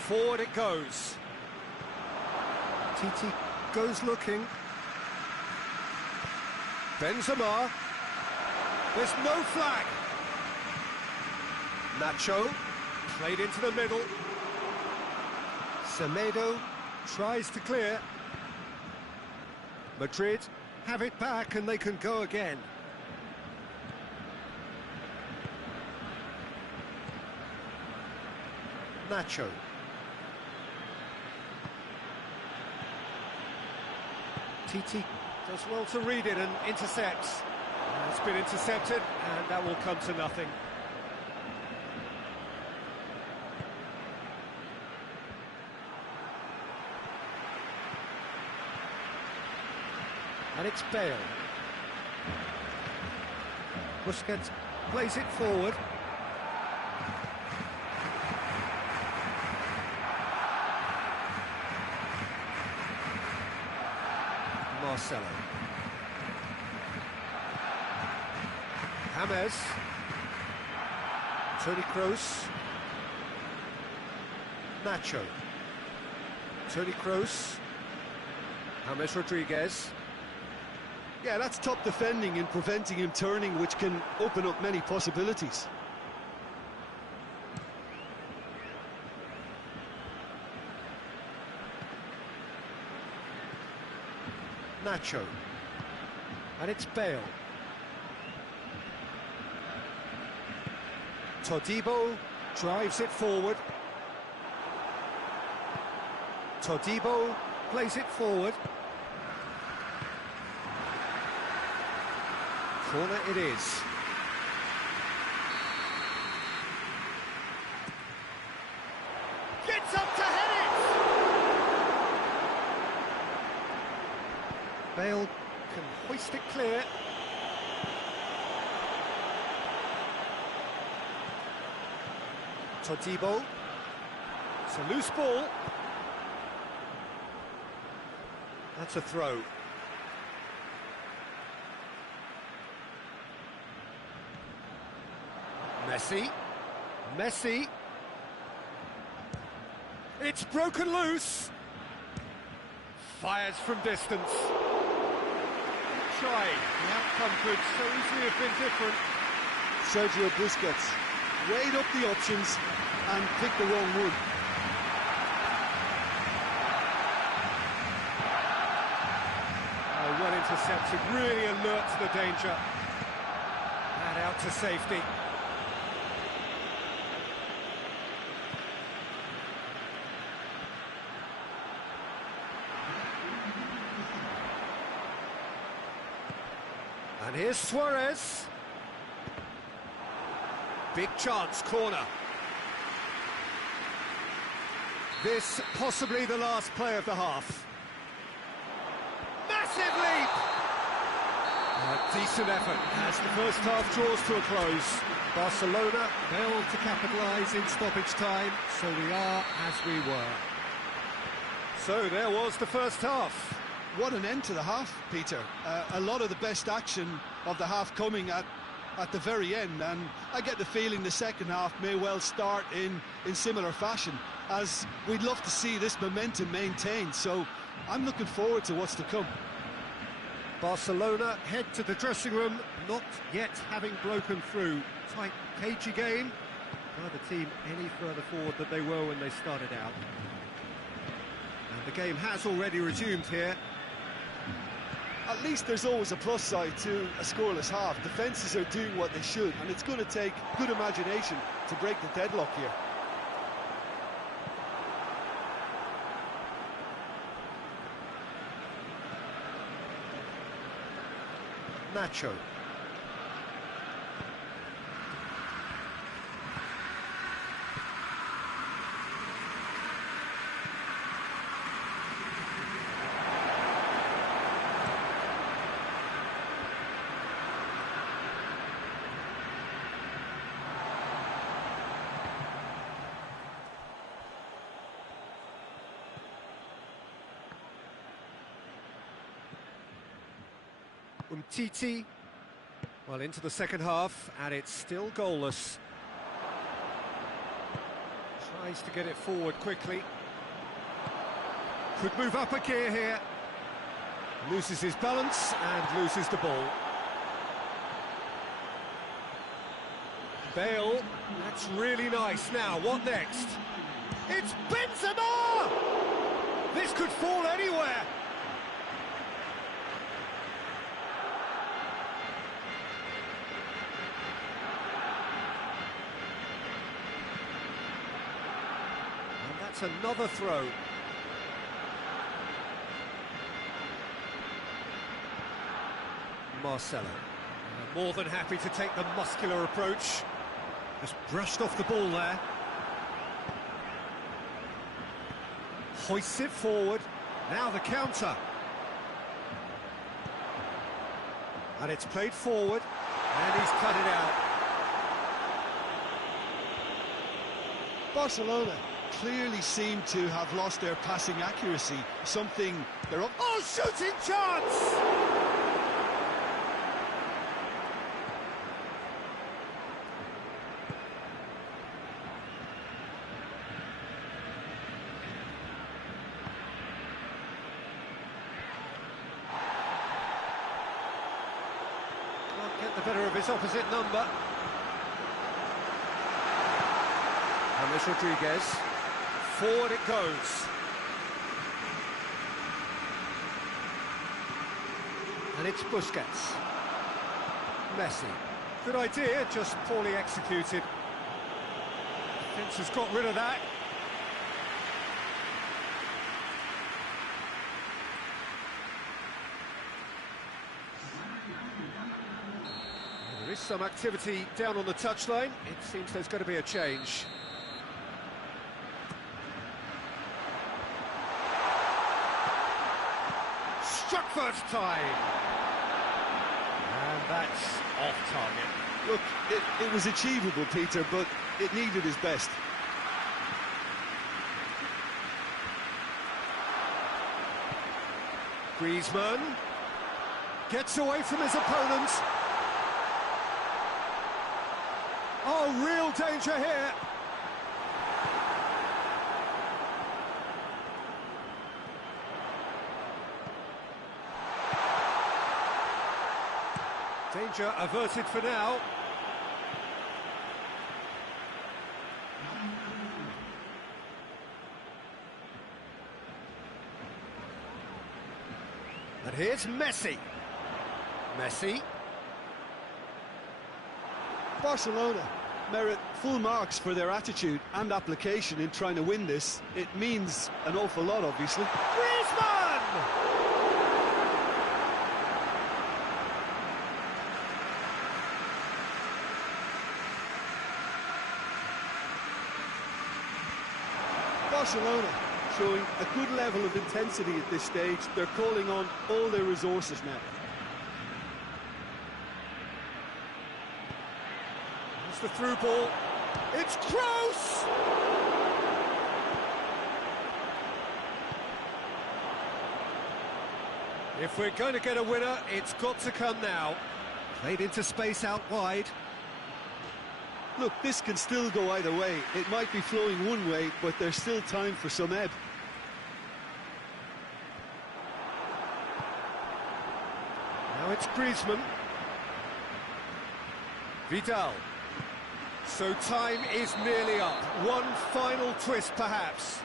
Forward it goes. Titi goes looking. Benzema. There's no flag. Nacho, played into the middle. Semedo tries to clear. Madrid have it back and they can go again. Nacho. Titi does well to read it and intercepts. It's been intercepted, and that will come to nothing. And it's Bale. Busquets plays it forward. Marcelo. James. Toni Kroos. Nacho. Toni Kroos. James Rodriguez. Yeah, that's top defending and preventing him turning, which can open up many possibilities. Nacho. And it's Bale. Todibo drives it forward. Todibo plays it forward. Corner it is. Gets up to head it! Bale can hoist it clear. Todibo. It's a loose ball. That's a throw. Messi. It's broken loose. Fires from distance. Try. The outcome could so easily have been different. Sergio Busquets weighed up the options and picked the wrong one. Oh, well intercepted, really alert to the danger. And out to safety. And here's Suarez. Big chance, corner. This possibly the last play of the half. Massive leap! A decent effort as the first half draws to a close. Barcelona failed to capitalise in stoppage time, so we are as we were. So there was the first half. What an end to the half, Peter. A lot of the best action of the half coming at the very end, and I get the feeling the second half may well start in similar fashion, as we'd love to see this momentum maintained, so I'm looking forward to what's to come. Barcelona head to the dressing room, not yet having broken through. Tight, cagey game. Neither team any further forward than they were when they started out. And the game has already resumed here. at least there's always a plus side to a scoreless half. Defences are doing what they should, and it's going to take good imagination to break the deadlock here. Nacho. Titi. Well, into the second half, and it's still goalless. Tries to get it forward quickly. Could move up a gear here. Loses his balance and loses the ball. Bale, that's really nice. Now, what next? It's Benzema! This could fall anywhere. Another throw. Marcelo. More than happy to take the muscular approach. Just brushed off the ball there. Hoists it forward. Now the counter. And it's played forward. And he's cut it out. Barcelona clearly seem to have lost their passing accuracy, something they're up... Oh, shooting chance! Can't get the better of his opposite number. James Rodriguez. Forward it goes. And it's Busquets. Messi. Good idea, just poorly executed. Defence has got rid of that. There is some activity down on the touchline. It seems there's going to be a change. Struck first time. And that's off target. Look, it was achievable, Peter, but it needed his best. Griezmann gets away from his opponent. Oh, real danger here. Danger averted for now. And here's Messi. Messi. Barcelona merit full marks for their attitude and application in trying to win this. It means an awful lot, obviously. Griezmann! Barcelona showing a good level of intensity at this stage. They're calling on all their resources now. It's the through ball. It's Kroos! If we're going to get a winner, it's got to come now. Played into space out wide. Look, this can still go either way. It might be flowing one way, but there's still time for some ebb. Now it's Griezmann. Vidal. So time is nearly up. One final twist, perhaps.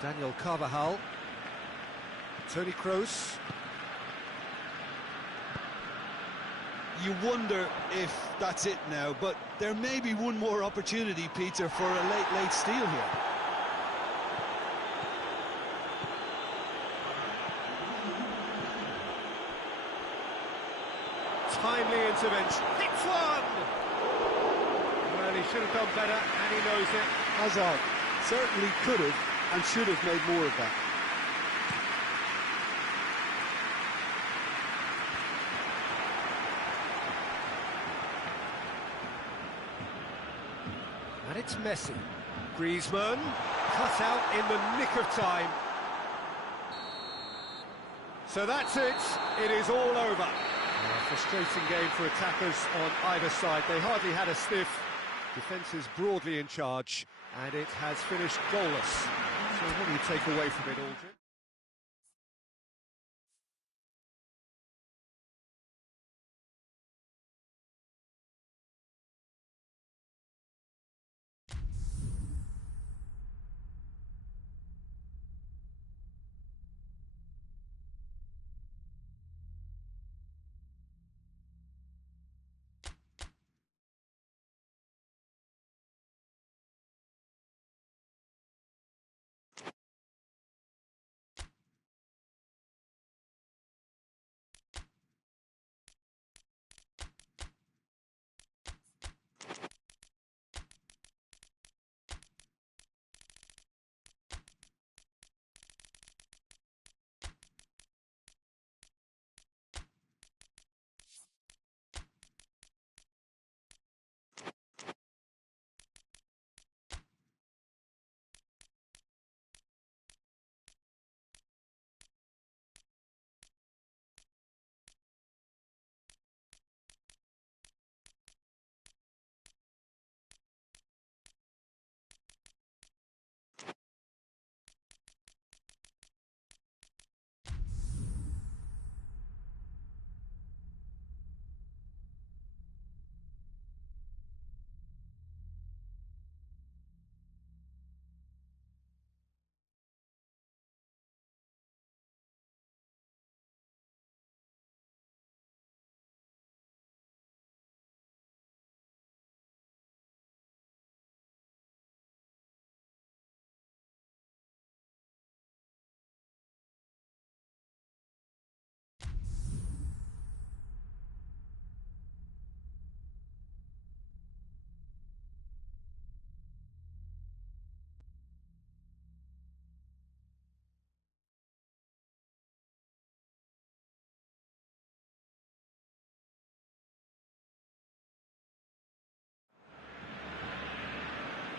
Daniel Carvajal. Toni Kroos. You wonder if that's it now, but there may be one more opportunity, Peter, for a late steal here. Timely intervention. Hits one! Well, he should have done better, and he knows it. Hazard certainly could have and should have made more of that. And it's Messi. Griezmann, cut out in the nick of time. So that's it. It is all over. A frustrating game for attackers on either side. They hardly had a sniff. Defence is broadly in charge, and it has finished goalless. So what do you take away from it, Aldrin?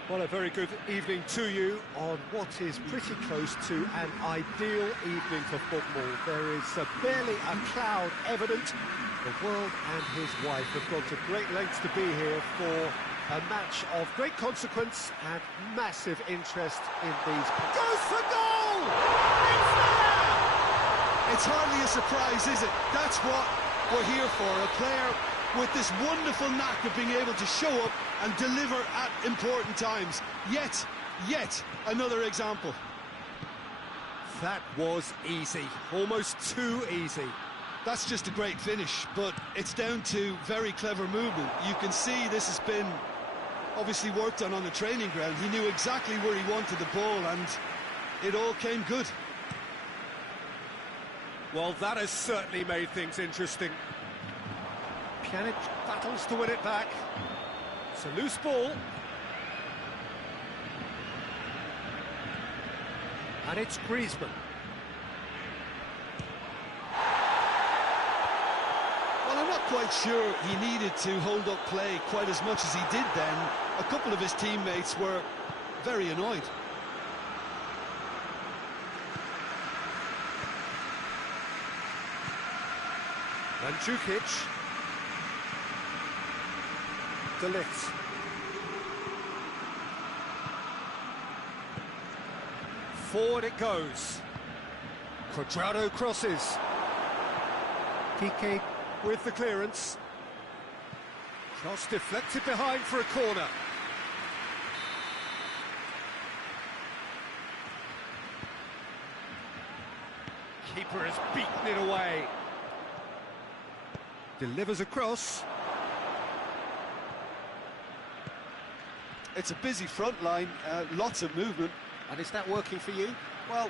Well, a very good evening to you on what is pretty close to an ideal evening for football. There is barely a cloud evident. The world and his wife have gone to great lengths to be here for a match of great consequence and massive interest in these. Goes for goal! It's there! It's hardly a surprise, is it? That's what we're here for, a player with this wonderful knack of being able to show up and deliver at important times. Yet another example. That was easy, almost too easy. That's just a great finish, but it's down to very clever movement. You can see this has been obviously worked on the training ground. He knew exactly where he wanted the ball, and it all came good. Well, that has certainly made things interesting. Pjanic battles to win it back. It's a loose ball. And it's Griezmann. Well, I'm not quite sure he needed to hold up play quite as much as he did then. A couple of his teammates were very annoyed. Mandzukic. De Ligt. Forward it goes. Cuadrado crosses. Piqué with the clearance. Cross deflected behind for a corner. Keeper has beaten it away. Delivers across. It's a busy front line, lots of movement. And is that working for you? Well,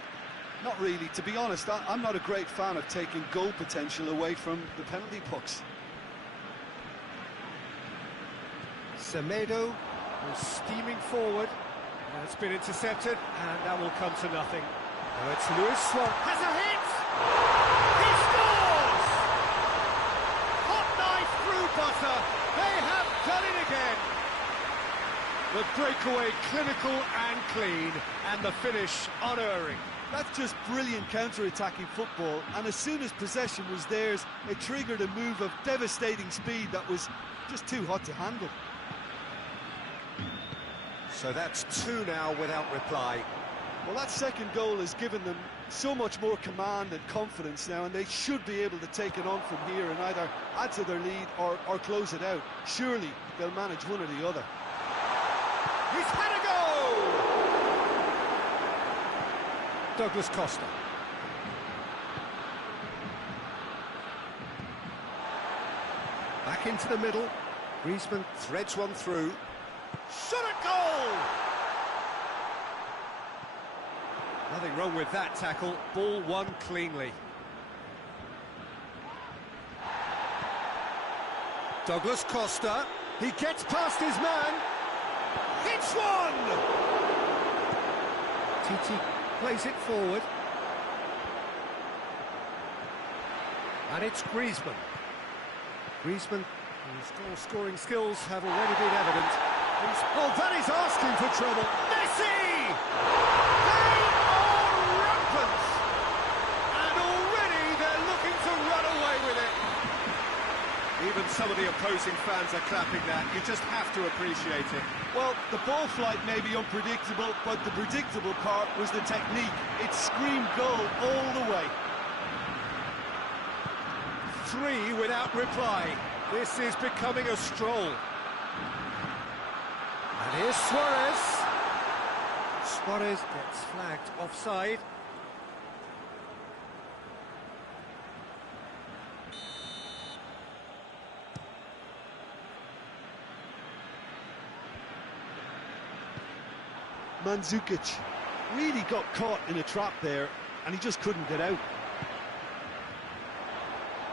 not really. To be honest, I'm not a great fan of taking goal potential away from the penalty box. Semedo was steaming forward. That's been intercepted, and that will come to nothing. Now it's Luis Suarez. Has a hit! He scores! Hot knife through butter. They have done it again. The breakaway clinical and clean, and the finish unerring. That's just brilliant counter-attacking football, and as soon as possession was theirs, it triggered a move of devastating speed that was just too hot to handle. So that's two now without reply. Well, that second goal has given them so much more command and confidence now, and they should be able to take it on from here and either add to their lead or close it out. Surely they'll manage one or the other. He's had a go! Douglas Costa. Back into the middle. Griezmann threads one through. Shot at goal! Nothing wrong with that tackle. Ball won cleanly. Douglas Costa. He gets past his man. Hits one! Titi plays it forward. And it's Griezmann. Griezmann, whose goal-scoring skills have already been evident. Oh, that is asking for trouble. Messi! They are rampant! And already they're looking to run away with it. Even some of the opposing fans are clapping that. You just have to appreciate it. Well, the ball flight may be unpredictable, but the predictable part was the technique. It screamed goal all the way. Three without reply. This is becoming a stroll. And here's Suarez. Suarez gets flagged offside. Mandzukic really got caught in a trap there, and he just couldn't get out.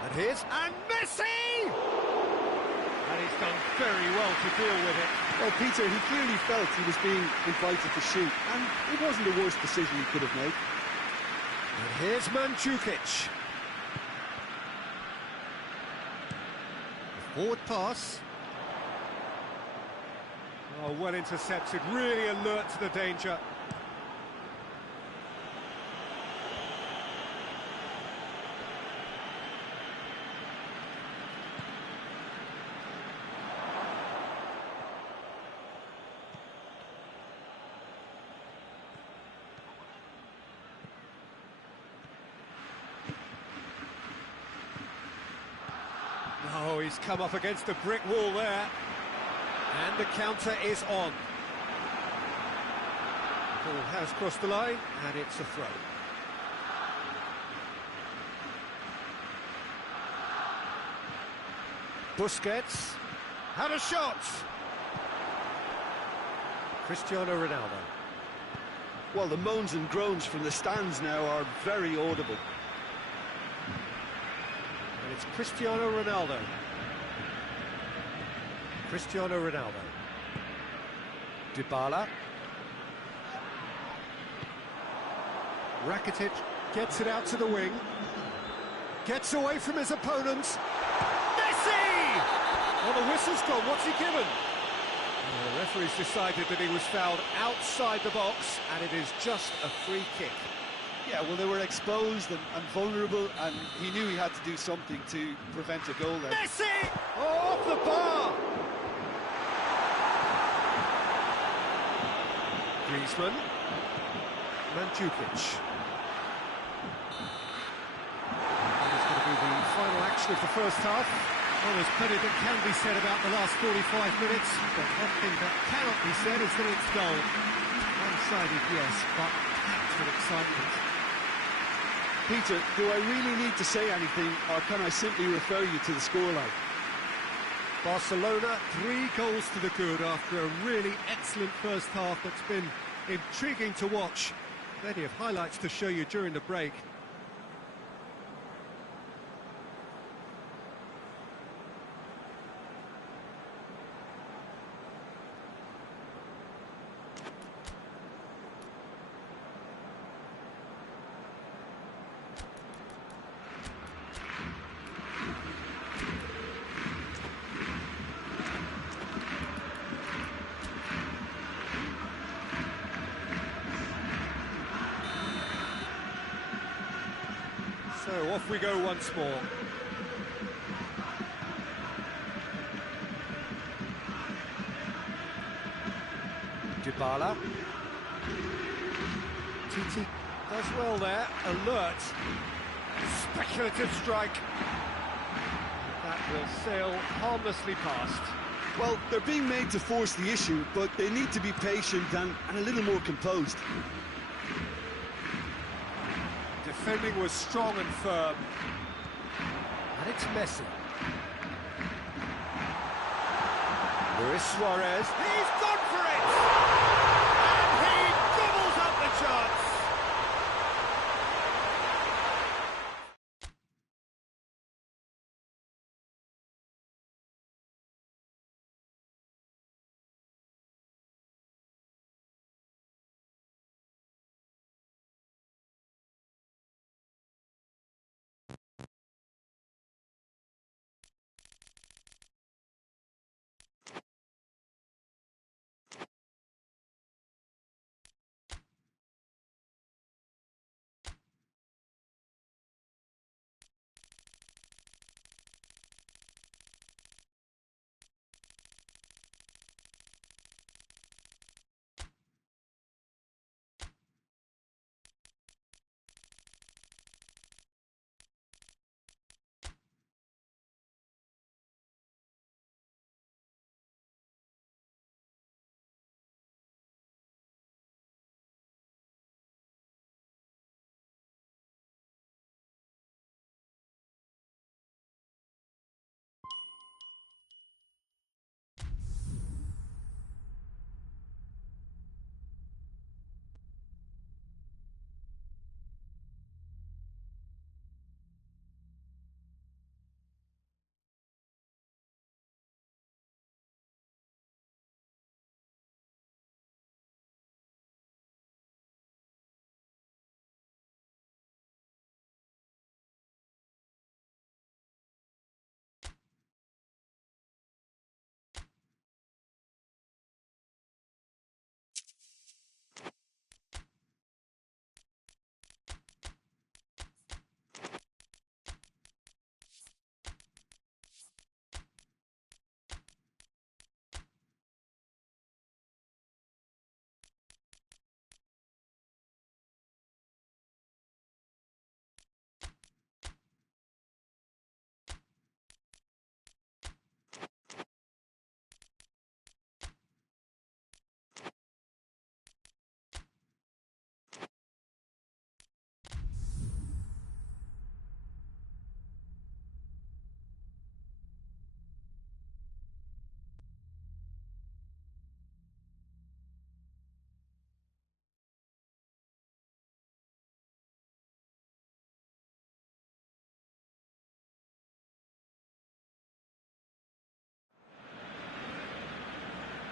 And here's Messi! And he's done very well to deal with it. Well, Peter, he clearly felt he was being invited to shoot, and it wasn't the worst decision he could have made. And here's Mandzukic. Forward pass. Oh, well intercepted, really alert to the danger. Oh, he's come up against a brick wall there. And the counter is on. Ball has crossed the line, and it's a throw. Busquets had a shot. Cristiano Ronaldo. Well, the moans and groans from the stands now are very audible. And it's Cristiano Ronaldo. Cristiano Ronaldo. Dybala. Rakitic gets it out to the wing. Gets away from his opponents. Messi! Well, the whistle's gone. What's he given? Well, the referee's decided that he was fouled outside the box, and it is just a free kick. Yeah, well, they were exposed and vulnerable, and he knew he had to do something to prevent a goal there. Messi! Oh, off the bar! Griezmann. Mandzukic. That is going to be the final action of the first half. Well, there's plenty that can be said about the last 45 minutes, but one thing that cannot be said is that it's dull. One-sided, yes, but packed with excitement. Peter, do I really need to say anything, or can I simply refer you to the scoreline? Barcelona, 3 goals to the good after a really excellent first half that's been intriguing to watch. Plenty of highlights to show you during the break. So off we go once more. Dybala. Titi does well there, alert. Speculative strike. That will sail harmlessly past. Well, they're being made to force the issue, but they need to be patient and a little more composed. Defending was strong and firm. And it's Messi. Luis Suarez. He's gone for it! And he gobbles up the chance.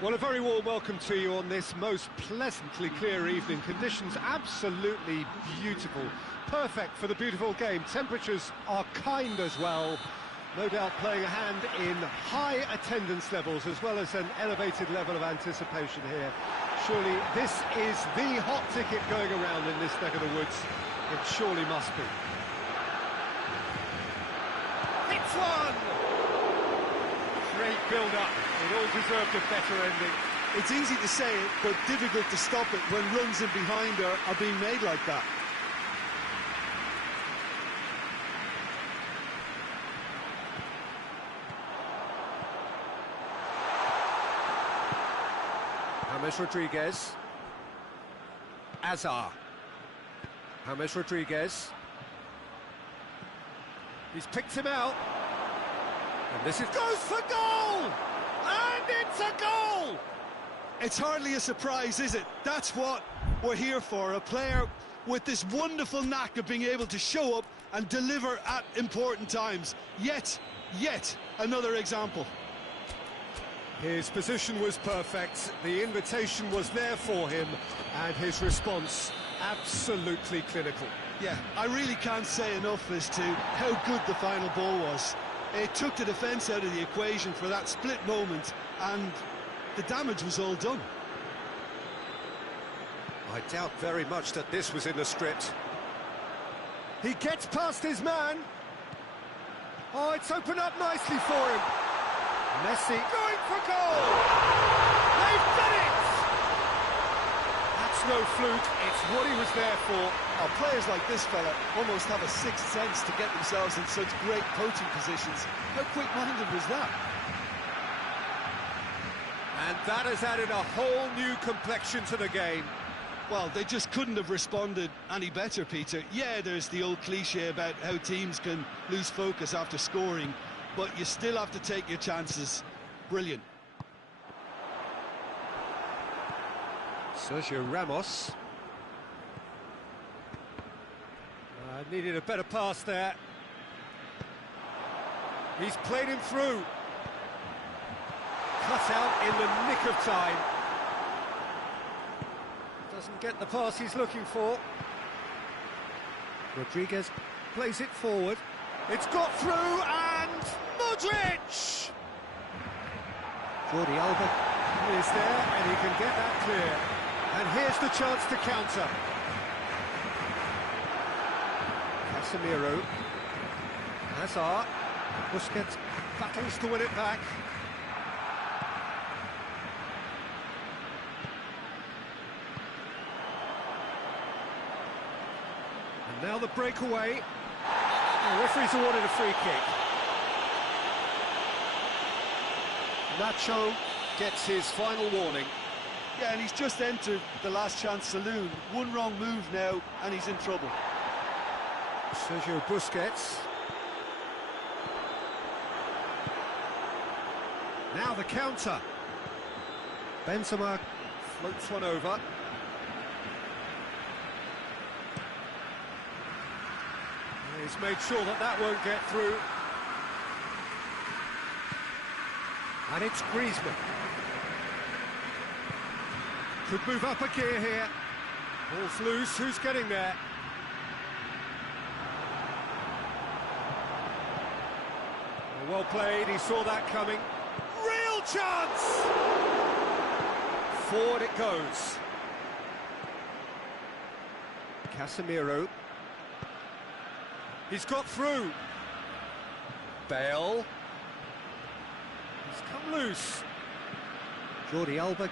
Well, a very warm welcome to you on this most pleasantly clear evening. Conditions absolutely beautiful. Perfect for the beautiful game. Temperatures are kind as well. No doubt playing a hand in high attendance levels as well as an elevated level of anticipation here. Surely this is the hot ticket going around in this neck of the woods. It surely must be. It's one! Great build-up. It all deserved a better ending. It's easy to say it, but difficult to stop it when runs in behind are being made like that. James Rodriguez. Azar. James Rodriguez. He's picked him out. And this is goes for goal! And it's a goal! It's hardly a surprise, is it? That's what we're here for, a player with this wonderful knack of being able to show up and deliver at important times. Yet another example. His position was perfect, the invitation was there for him, and his response absolutely clinical. Yeah, I really can't say enough as to how good the final ball was. It took the defence out of the equation for that split moment, and the damage was all done. I doubt very much that this was in the script. He gets past his man. Oh, it's opened up nicely for him. Messi going for goal! They've done it! That's no fluke, it's what he was there for. Oh, players like this fella almost have a sixth sense to get themselves in such great coaching positions. How quick-minded was that? And that has added a whole new complexion to the game. Well, they just couldn't have responded any better, Peter. Yeah, there's the old cliche about how teams can lose focus after scoring, but you still have to take your chances. Brilliant. Sergio Ramos. Needed a better pass there. He's played him through. Cut out in the nick of time. Doesn't get the pass he's looking for. Rodriguez plays it forward. It's got through, and Modric! Jordi Alba is there, and he can get that clear. And here's the chance to counter. Casemiro. Hazard. Busquets battles to win it back. And now the breakaway. The referee's awarded a free kick. Nacho gets his final warning. Yeah, and he's just entered the last chance saloon. One wrong move now, and he's in trouble. Sergio Busquets. Now the counter. Benzema floats one over. He's made sure that that won't get through. And it's Griezmann. Could move up a gear here. Ball's loose, who's getting there? Well played, he saw that coming. Real chance! Forward it goes. Casemiro. He's got through. Bale. He's come loose. Jordi Alba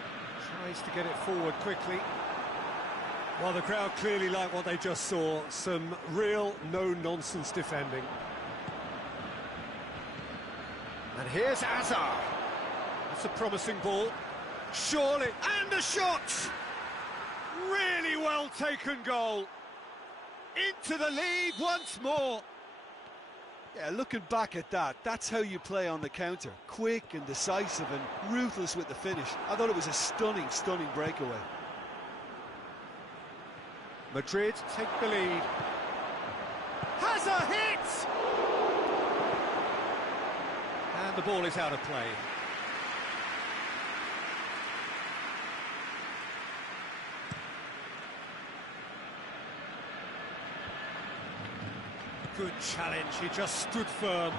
tries to get it forward quickly. Well, the crowd clearly like what they just saw. Some real no-nonsense defending. And here's Hazard. That's a promising ball. Surely, and the shot! Really well taken goal. Into the lead once more. Yeah, looking back at that, that's how you play on the counter. Quick and decisive and ruthless with the finish. I thought it was a stunning breakaway. Madrid take the lead. Hazard hits! And the ball is out of play. Good challenge, he just stood firm.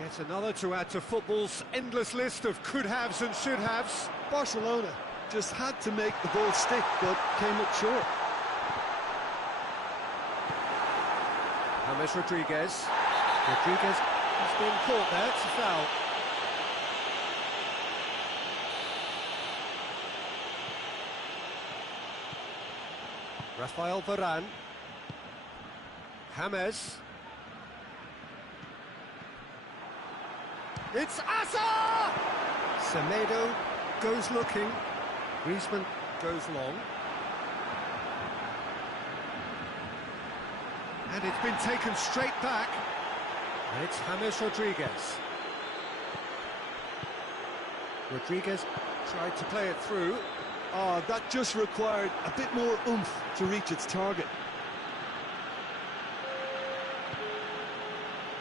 Yet another to add to football's endless list of could-haves and should-haves. Barcelona just had to make the ball stick, but came up short. James Rodriguez. Rodriguez has been caught there, it's a foul. Rafael Varane. James. It's Asa! Semedo goes looking. Griezmann goes long. And it's been taken straight back. And it's James Rodriguez. Rodriguez tried to play it through. Oh, that just required a bit more oomph to reach its target.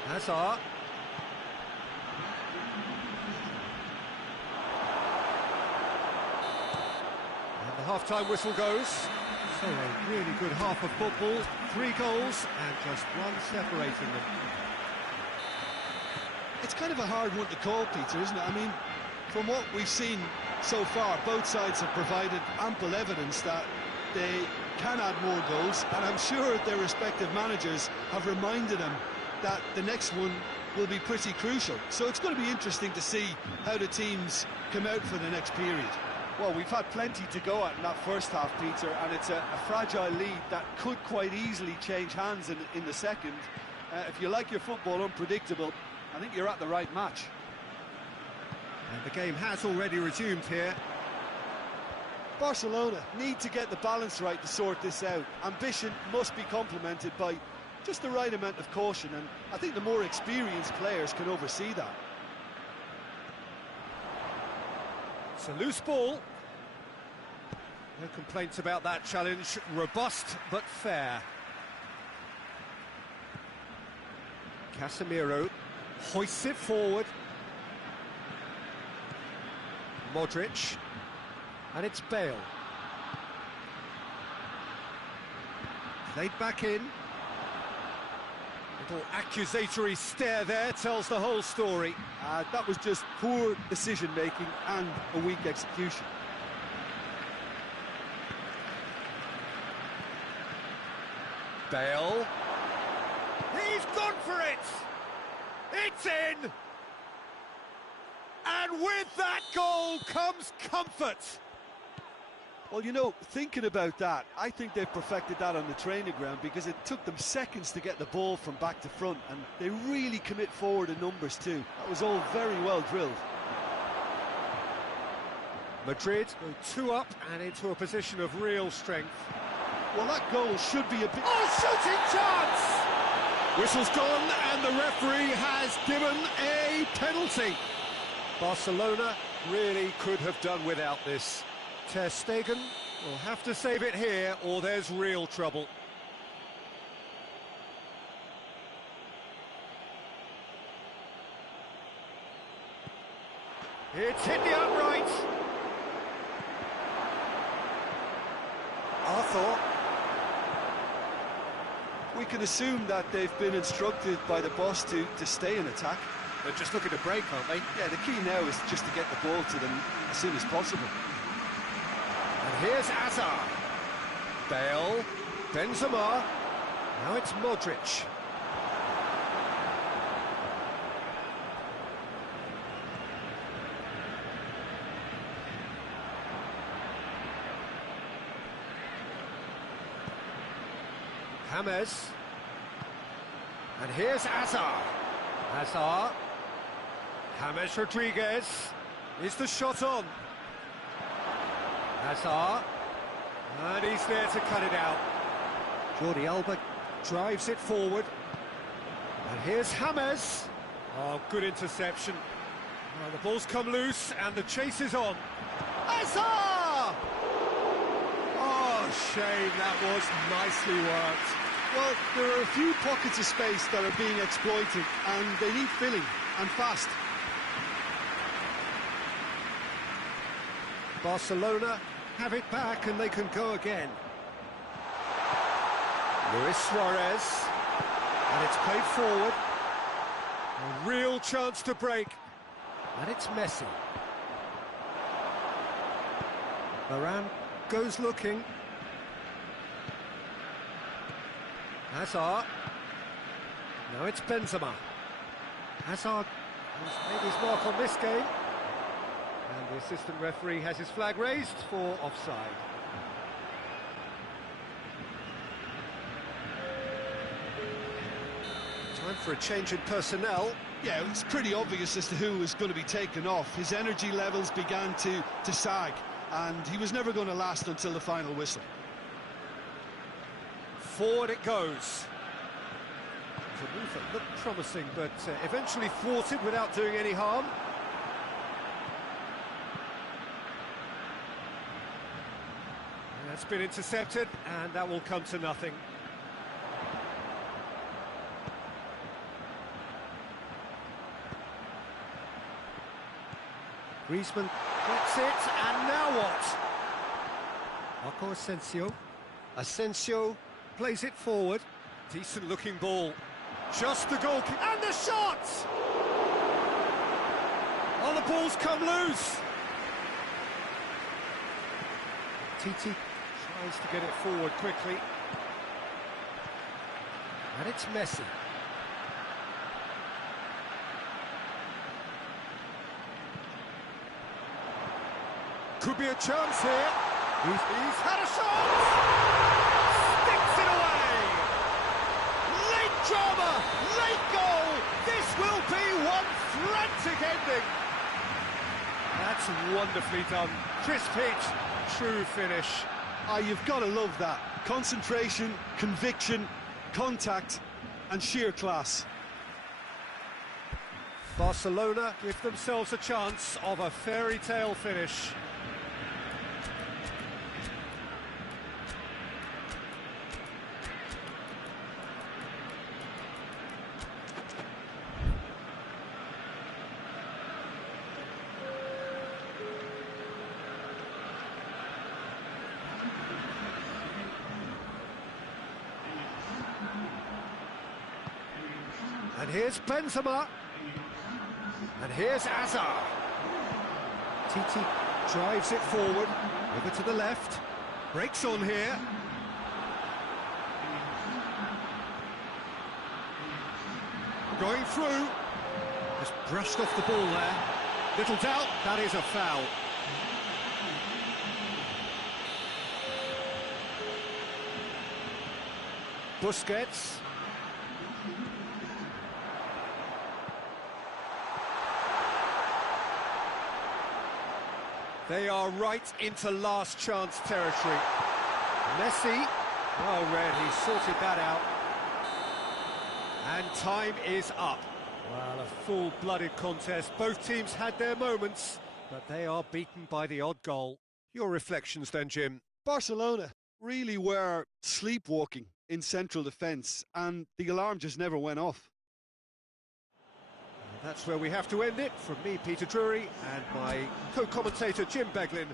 Hazard. And the half-time whistle goes. So a really good half of football, 3 goals and just one separating them. It's kind of a hard one to call, Peter, isn't it? I mean, from what we've seen so far, both sides have provided ample evidence that they can add more goals, and I'm sure their respective managers have reminded them that the next one will be pretty crucial. So it's going to be interesting to see how the teams come out for the next period. Well, we've had plenty to go at in that first half, Peter, and it's a fragile lead that could quite easily change hands in the second. If you like your football unpredictable, I think you're at the right match. And the game has already resumed here. Barcelona need to get the balance right to sort this out. Ambition must be complemented by just the right amount of caution, and I think the more experienced players can oversee that. It's a loose ball. No complaints about that challenge. Robust but fair. Casemiro hoists it forward. Modric. And it's Bale. Played back in. Little accusatory stare there tells the whole story. That was just poor decision-making and a weak execution. Bale. He's gone for it! It's in! And with that goal comes comfort. Well, you know, thinking about that, I think they've perfected that on the training ground, because it took them seconds to get the ball from back to front, and they really commit forward in numbers too. That was all very well drilled. Madrid go 2 up and into a position of real strength. Well, that goal should be a bit... Oh, shooting chance! Whistle's gone and the referee has given a penalty. Barcelona really could have done without this. Ter Stegen will have to save it here or there's real trouble. It's hit the upright. Arthur. We can assume that they've been instructed by the boss to stay in attack. They're just looking to break, aren't they? Yeah, the key now is just to get the ball to them as soon as possible. And here's Hazard. Bale, Benzema, now it's Modric. James. And here's Hazard. Hazard. James Rodriguez. Is the shot on? Hazard. And he's there to cut it out. Jordi Alba drives it forward. And here's James. Oh, good interception. Well, the ball's come loose and the chase is on. Hazard! Oh, shame, that was nicely worked. Well, there are a few pockets of space that are being exploited, and they need filling, and fast. Barcelona have it back and they can go again. Luis Suarez, and it's played forward. A real chance to break, and it's Messi. Varane goes looking. Hazard. Now it's Benzema. Hazard has made his mark on this game. And the assistant referee has his flag raised for offside. Time for a change in personnel. Yeah, it was pretty obvious as to who was going to be taken off. His energy levels began to sag, and he was never going to last until the final whistle. Forward it goes. It was a move that looked promising, but eventually thwarted without doing any harm. That's been intercepted, and that will come to nothing. Griezmann gets it, and now what? Marco Asensio. Asensio plays it forward. Decent looking ball. Just the goal, and the shot! Oh, the ball's come loose. Titi tries to get it forward quickly. And it's Messi. Could be a chance here. He's had a shot! Sticks it away! Late drama, late goal! This will be one frantic ending! That's wonderfully done. Crisp hit, true finish. Ah, you've got to love that. Concentration, conviction, contact, and sheer class. Barcelona give themselves a chance of a fairy tale finish. And here's Benzema. And here's Hazard. Titi drives it forward, over to the left. Breaks on here. Going through. Just brushed off the ball there. Little doubt, that is a foul. Busquets. They are right into last chance territory. Messi, well read, he sorted that out. And time is up. Well, a full-blooded contest. Both teams had their moments, but they are beaten by the odd goal. Your reflections then, Jim? Barcelona really were sleepwalking in central defence, and the alarm just never went off. That's where we have to end it. From me, Peter Drury, and my co-commentator, Jim Beglin.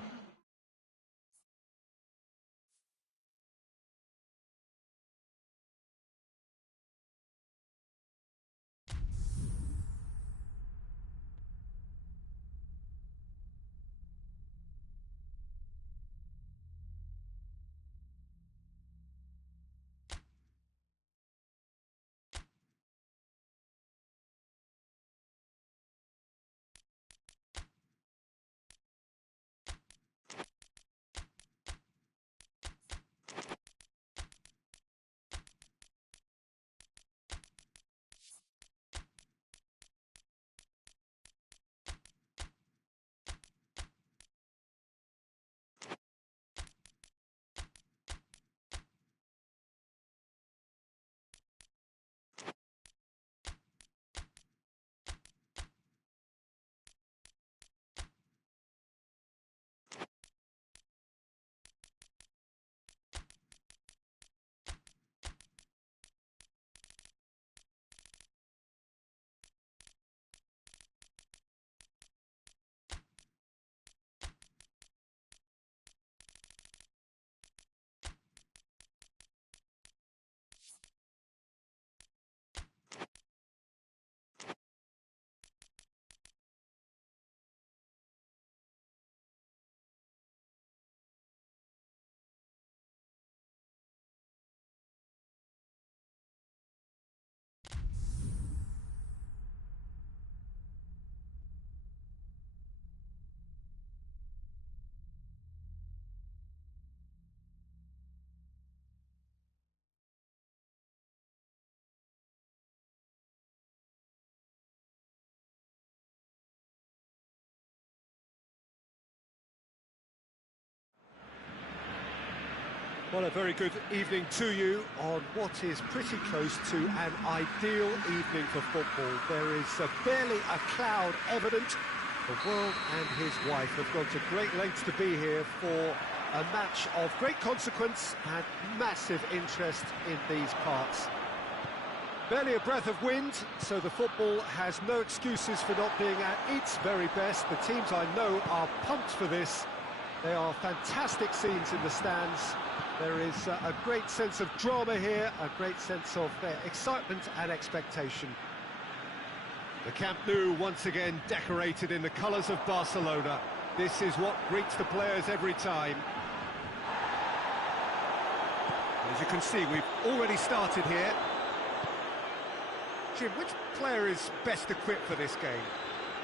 Well, a very good evening to you on what is pretty close to an ideal evening for football. There is barely a cloud evident. The world and his wife have gone to great lengths to be here for a match of great consequence and massive interest in these parts. Barely a breath of wind, so the football has no excuses for not being at its very best. The teams I know are pumped for this. They are fantastic scenes in the stands. There is a great sense of drama here, a great sense of excitement and expectation. The Camp Nou once again decorated in the colours of Barcelona. This is what greets the players every time. As you can see, we've already started here. Jim, which player is best equipped for this game?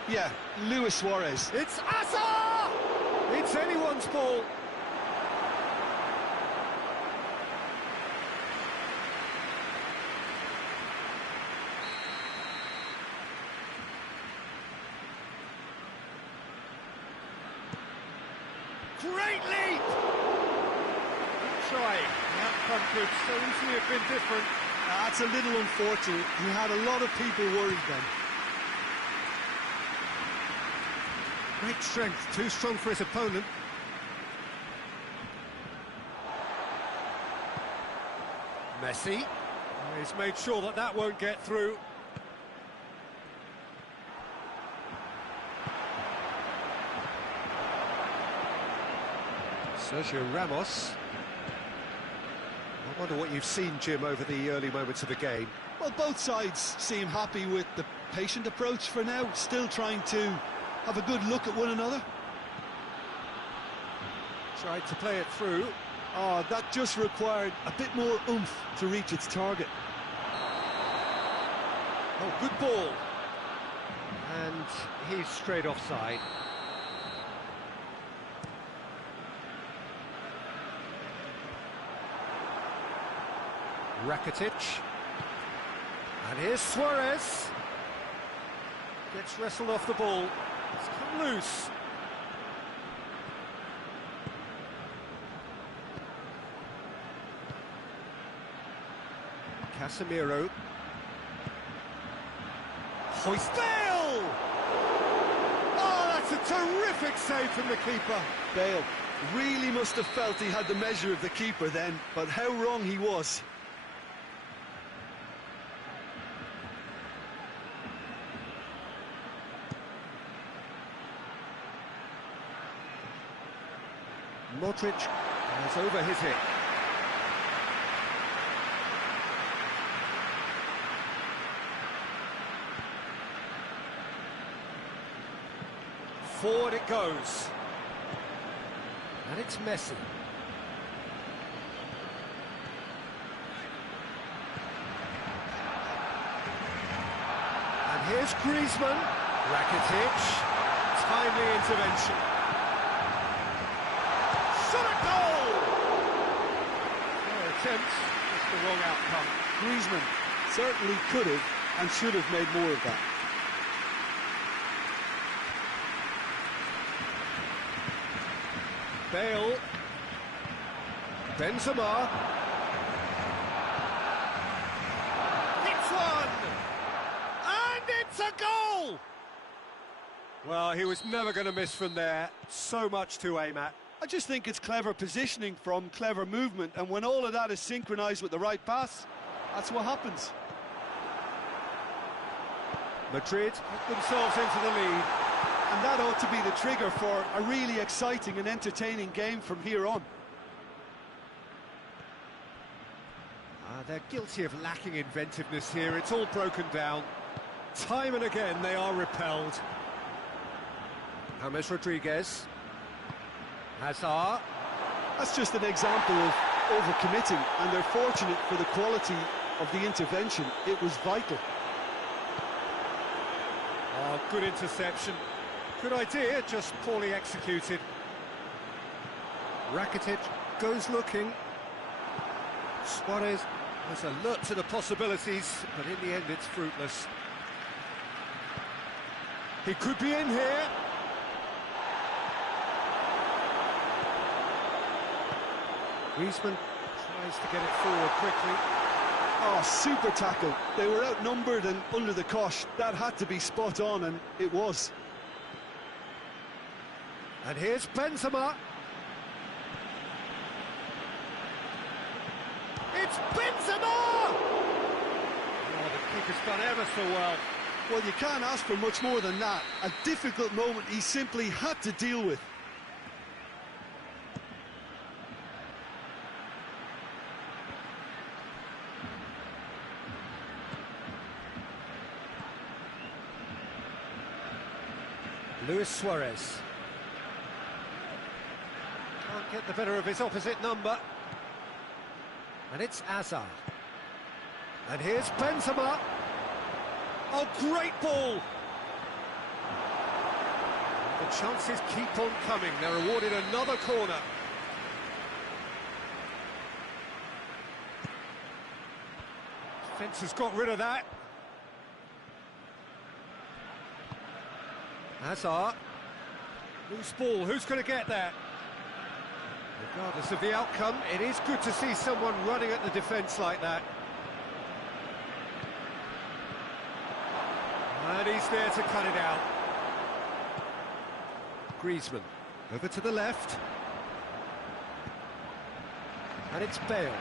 Yeah, Luis Suarez. It's Asa! It's anyone's ball. Great leap! Trying. The outcome could so easily have been different. That's a little unfortunate. He had a lot of people worried then. Great strength, too strong for his opponent. Messi. He's made sure that that won't get through. Sergio Ramos. I wonder what you've seen, Jim, over the early moments of the game. Well, both sides seem happy with the patient approach for now, still trying to have a good look at one another. Tried to play it through. Oh, that just required a bit more oomph to reach its target. Oh, good ball. And he's straight offside. Rakitic. And here's Suarez. Gets wrestled off the ball. It's come loose. Casemiro. Hoist. Bale! Oh, that's a terrific save from the keeper. Bale really must have felt he had the measure of the keeper then, but how wrong he was. Modric has over his hit. Forward it goes. And it's Messi. And here's Griezmann. Rakitic. Timely intervention. Shot a goal! Attempts, just the wrong outcome. Griezmann certainly could have and should have made more of that. Bale. Benzema. It's one! And it's a goal! Well, he was never going to miss from there. So much to aim at. I just think it's clever positioning from clever movement, and when all of that is synchronised with the right pass, that's what happens. Madrid put themselves into the lead. And that ought to be the trigger for a really exciting and entertaining game from here on. They're guilty of lacking inventiveness here. It's all broken down. Time and again they are repelled. James Rodriguez. Hazard. That's just an example of overcommitting, and they're fortunate for the quality of the intervention. It was vital. Oh, good interception. Good idea, just poorly executed. Rakitic goes looking. Suarez was alert to the possibilities, but in the end it's fruitless. He could be in here. Griezmann Tries to get it forward quickly. Oh, super tackle. They were outnumbered and under the cosh. That had to be spot on, and it was. And here's Benzema. It's Benzema! Oh, the kick has done ever so well. Well, you can't ask for much more than that. A difficult moment he simply had to deal with. Luis Suarez. Can't get the better of his opposite number. And it's Hazard. And here's Benzema. Oh, great ball! The chances keep on coming. They're awarded another corner. Defence has got rid of that. Hazard. Loose ball, who's going to get that? Regardless of the outcome, it is good to see someone running at the defence like that. And he's there to cut it out. Griezmann, over to the left. And it's Bale.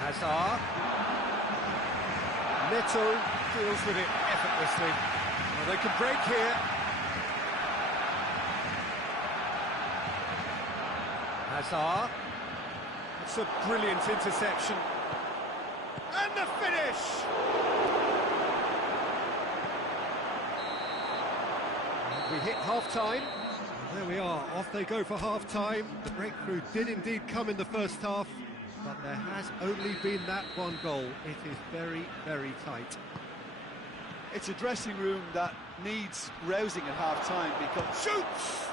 Hazard. Neto deals with it effortlessly. Well, they can break here. Hazard. It's a brilliant interception. And the finish! And we hit half-time. There we are, off they go for half-time. The breakthrough did indeed come in the first half, but there has only been that one goal. It is very, very tight. It's a dressing room that needs rousing at half-time because... Shoots!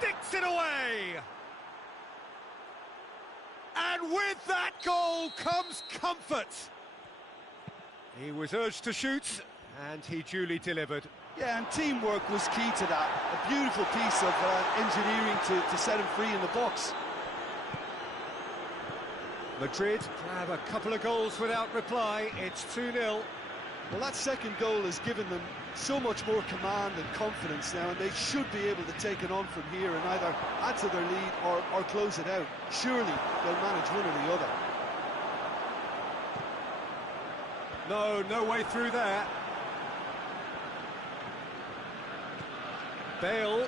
Sticks it away! And with that goal comes comfort. He was urged to shoot, and he duly delivered. Yeah, and teamwork was key to that. A beautiful piece of engineering to set him free in the box. Madrid grab a couple of goals without reply. It's 2-0. Well, that second goal has given them so much more command and confidence now, and they should be able to take it on from here and either add to their lead or close it out. Surely they'll manage one or the other. No way through there. Bale.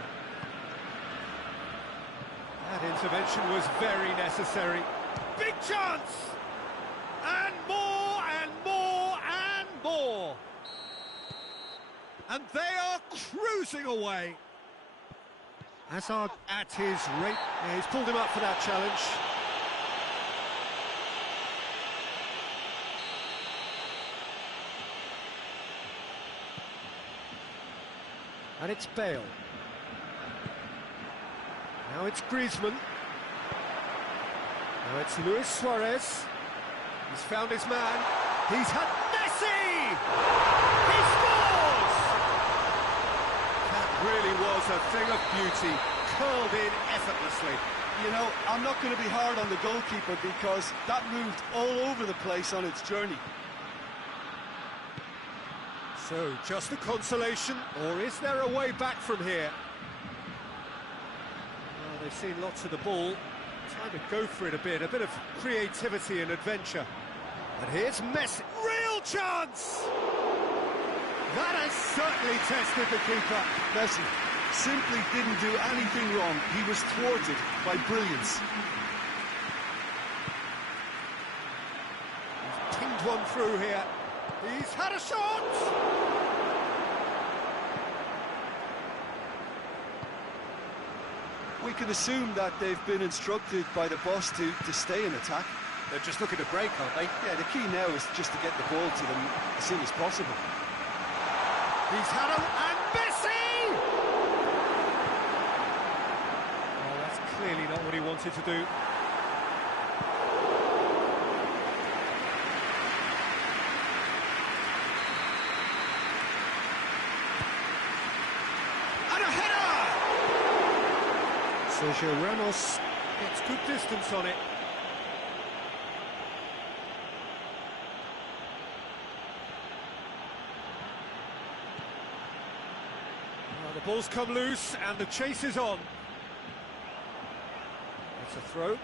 That intervention was very necessary. Big chance! And more and more and more! And they are cruising away. Hazard at his rate. Yeah, he's pulled him up for that challenge. And it's Bale. Now it's Griezmann. Now it's Luis Suarez. He's found his man. He's had Messi! He scores! That really was a thing of beauty, curled in effortlessly. You know, I'm not going to be hard on the goalkeeper because that moved all over the place on its journey. So, just a consolation, or is there a way back from here? Well, they've seen lots of the ball, trying to go for it a bit of creativity and adventure. And here's Messi, real chance! That has certainly tested the keeper. Messi simply didn't do anything wrong. He was thwarted by brilliance. He's pinged one through here. He's had a shot! We can assume that they've been instructed by the boss to stay in attack. They're just looking to break, aren't they? Yeah, the key now is just to get the ball to them as soon as possible. He's had a... and Messi! Oh, that's clearly not what he wanted to do. And a header! Sergio Ramos gets good distance on it. Well, the ball's come loose and the chase is on. It's a throw.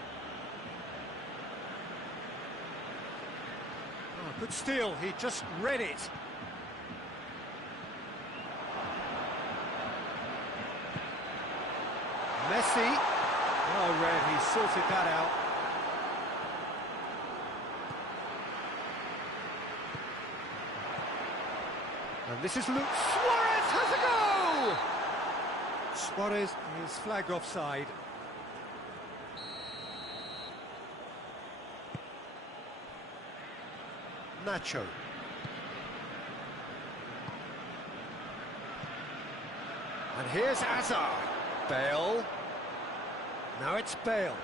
Oh, good steal, he just read it. Messi. Oh, red, he sorted that out. And this is Luke Suarez has a goal! Suarez is flagged offside. Nacho. And here's Hazard. Bale. Now it's Bale.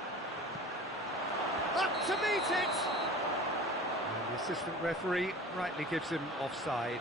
Up to meet it! And the assistant referee rightly gives him offside.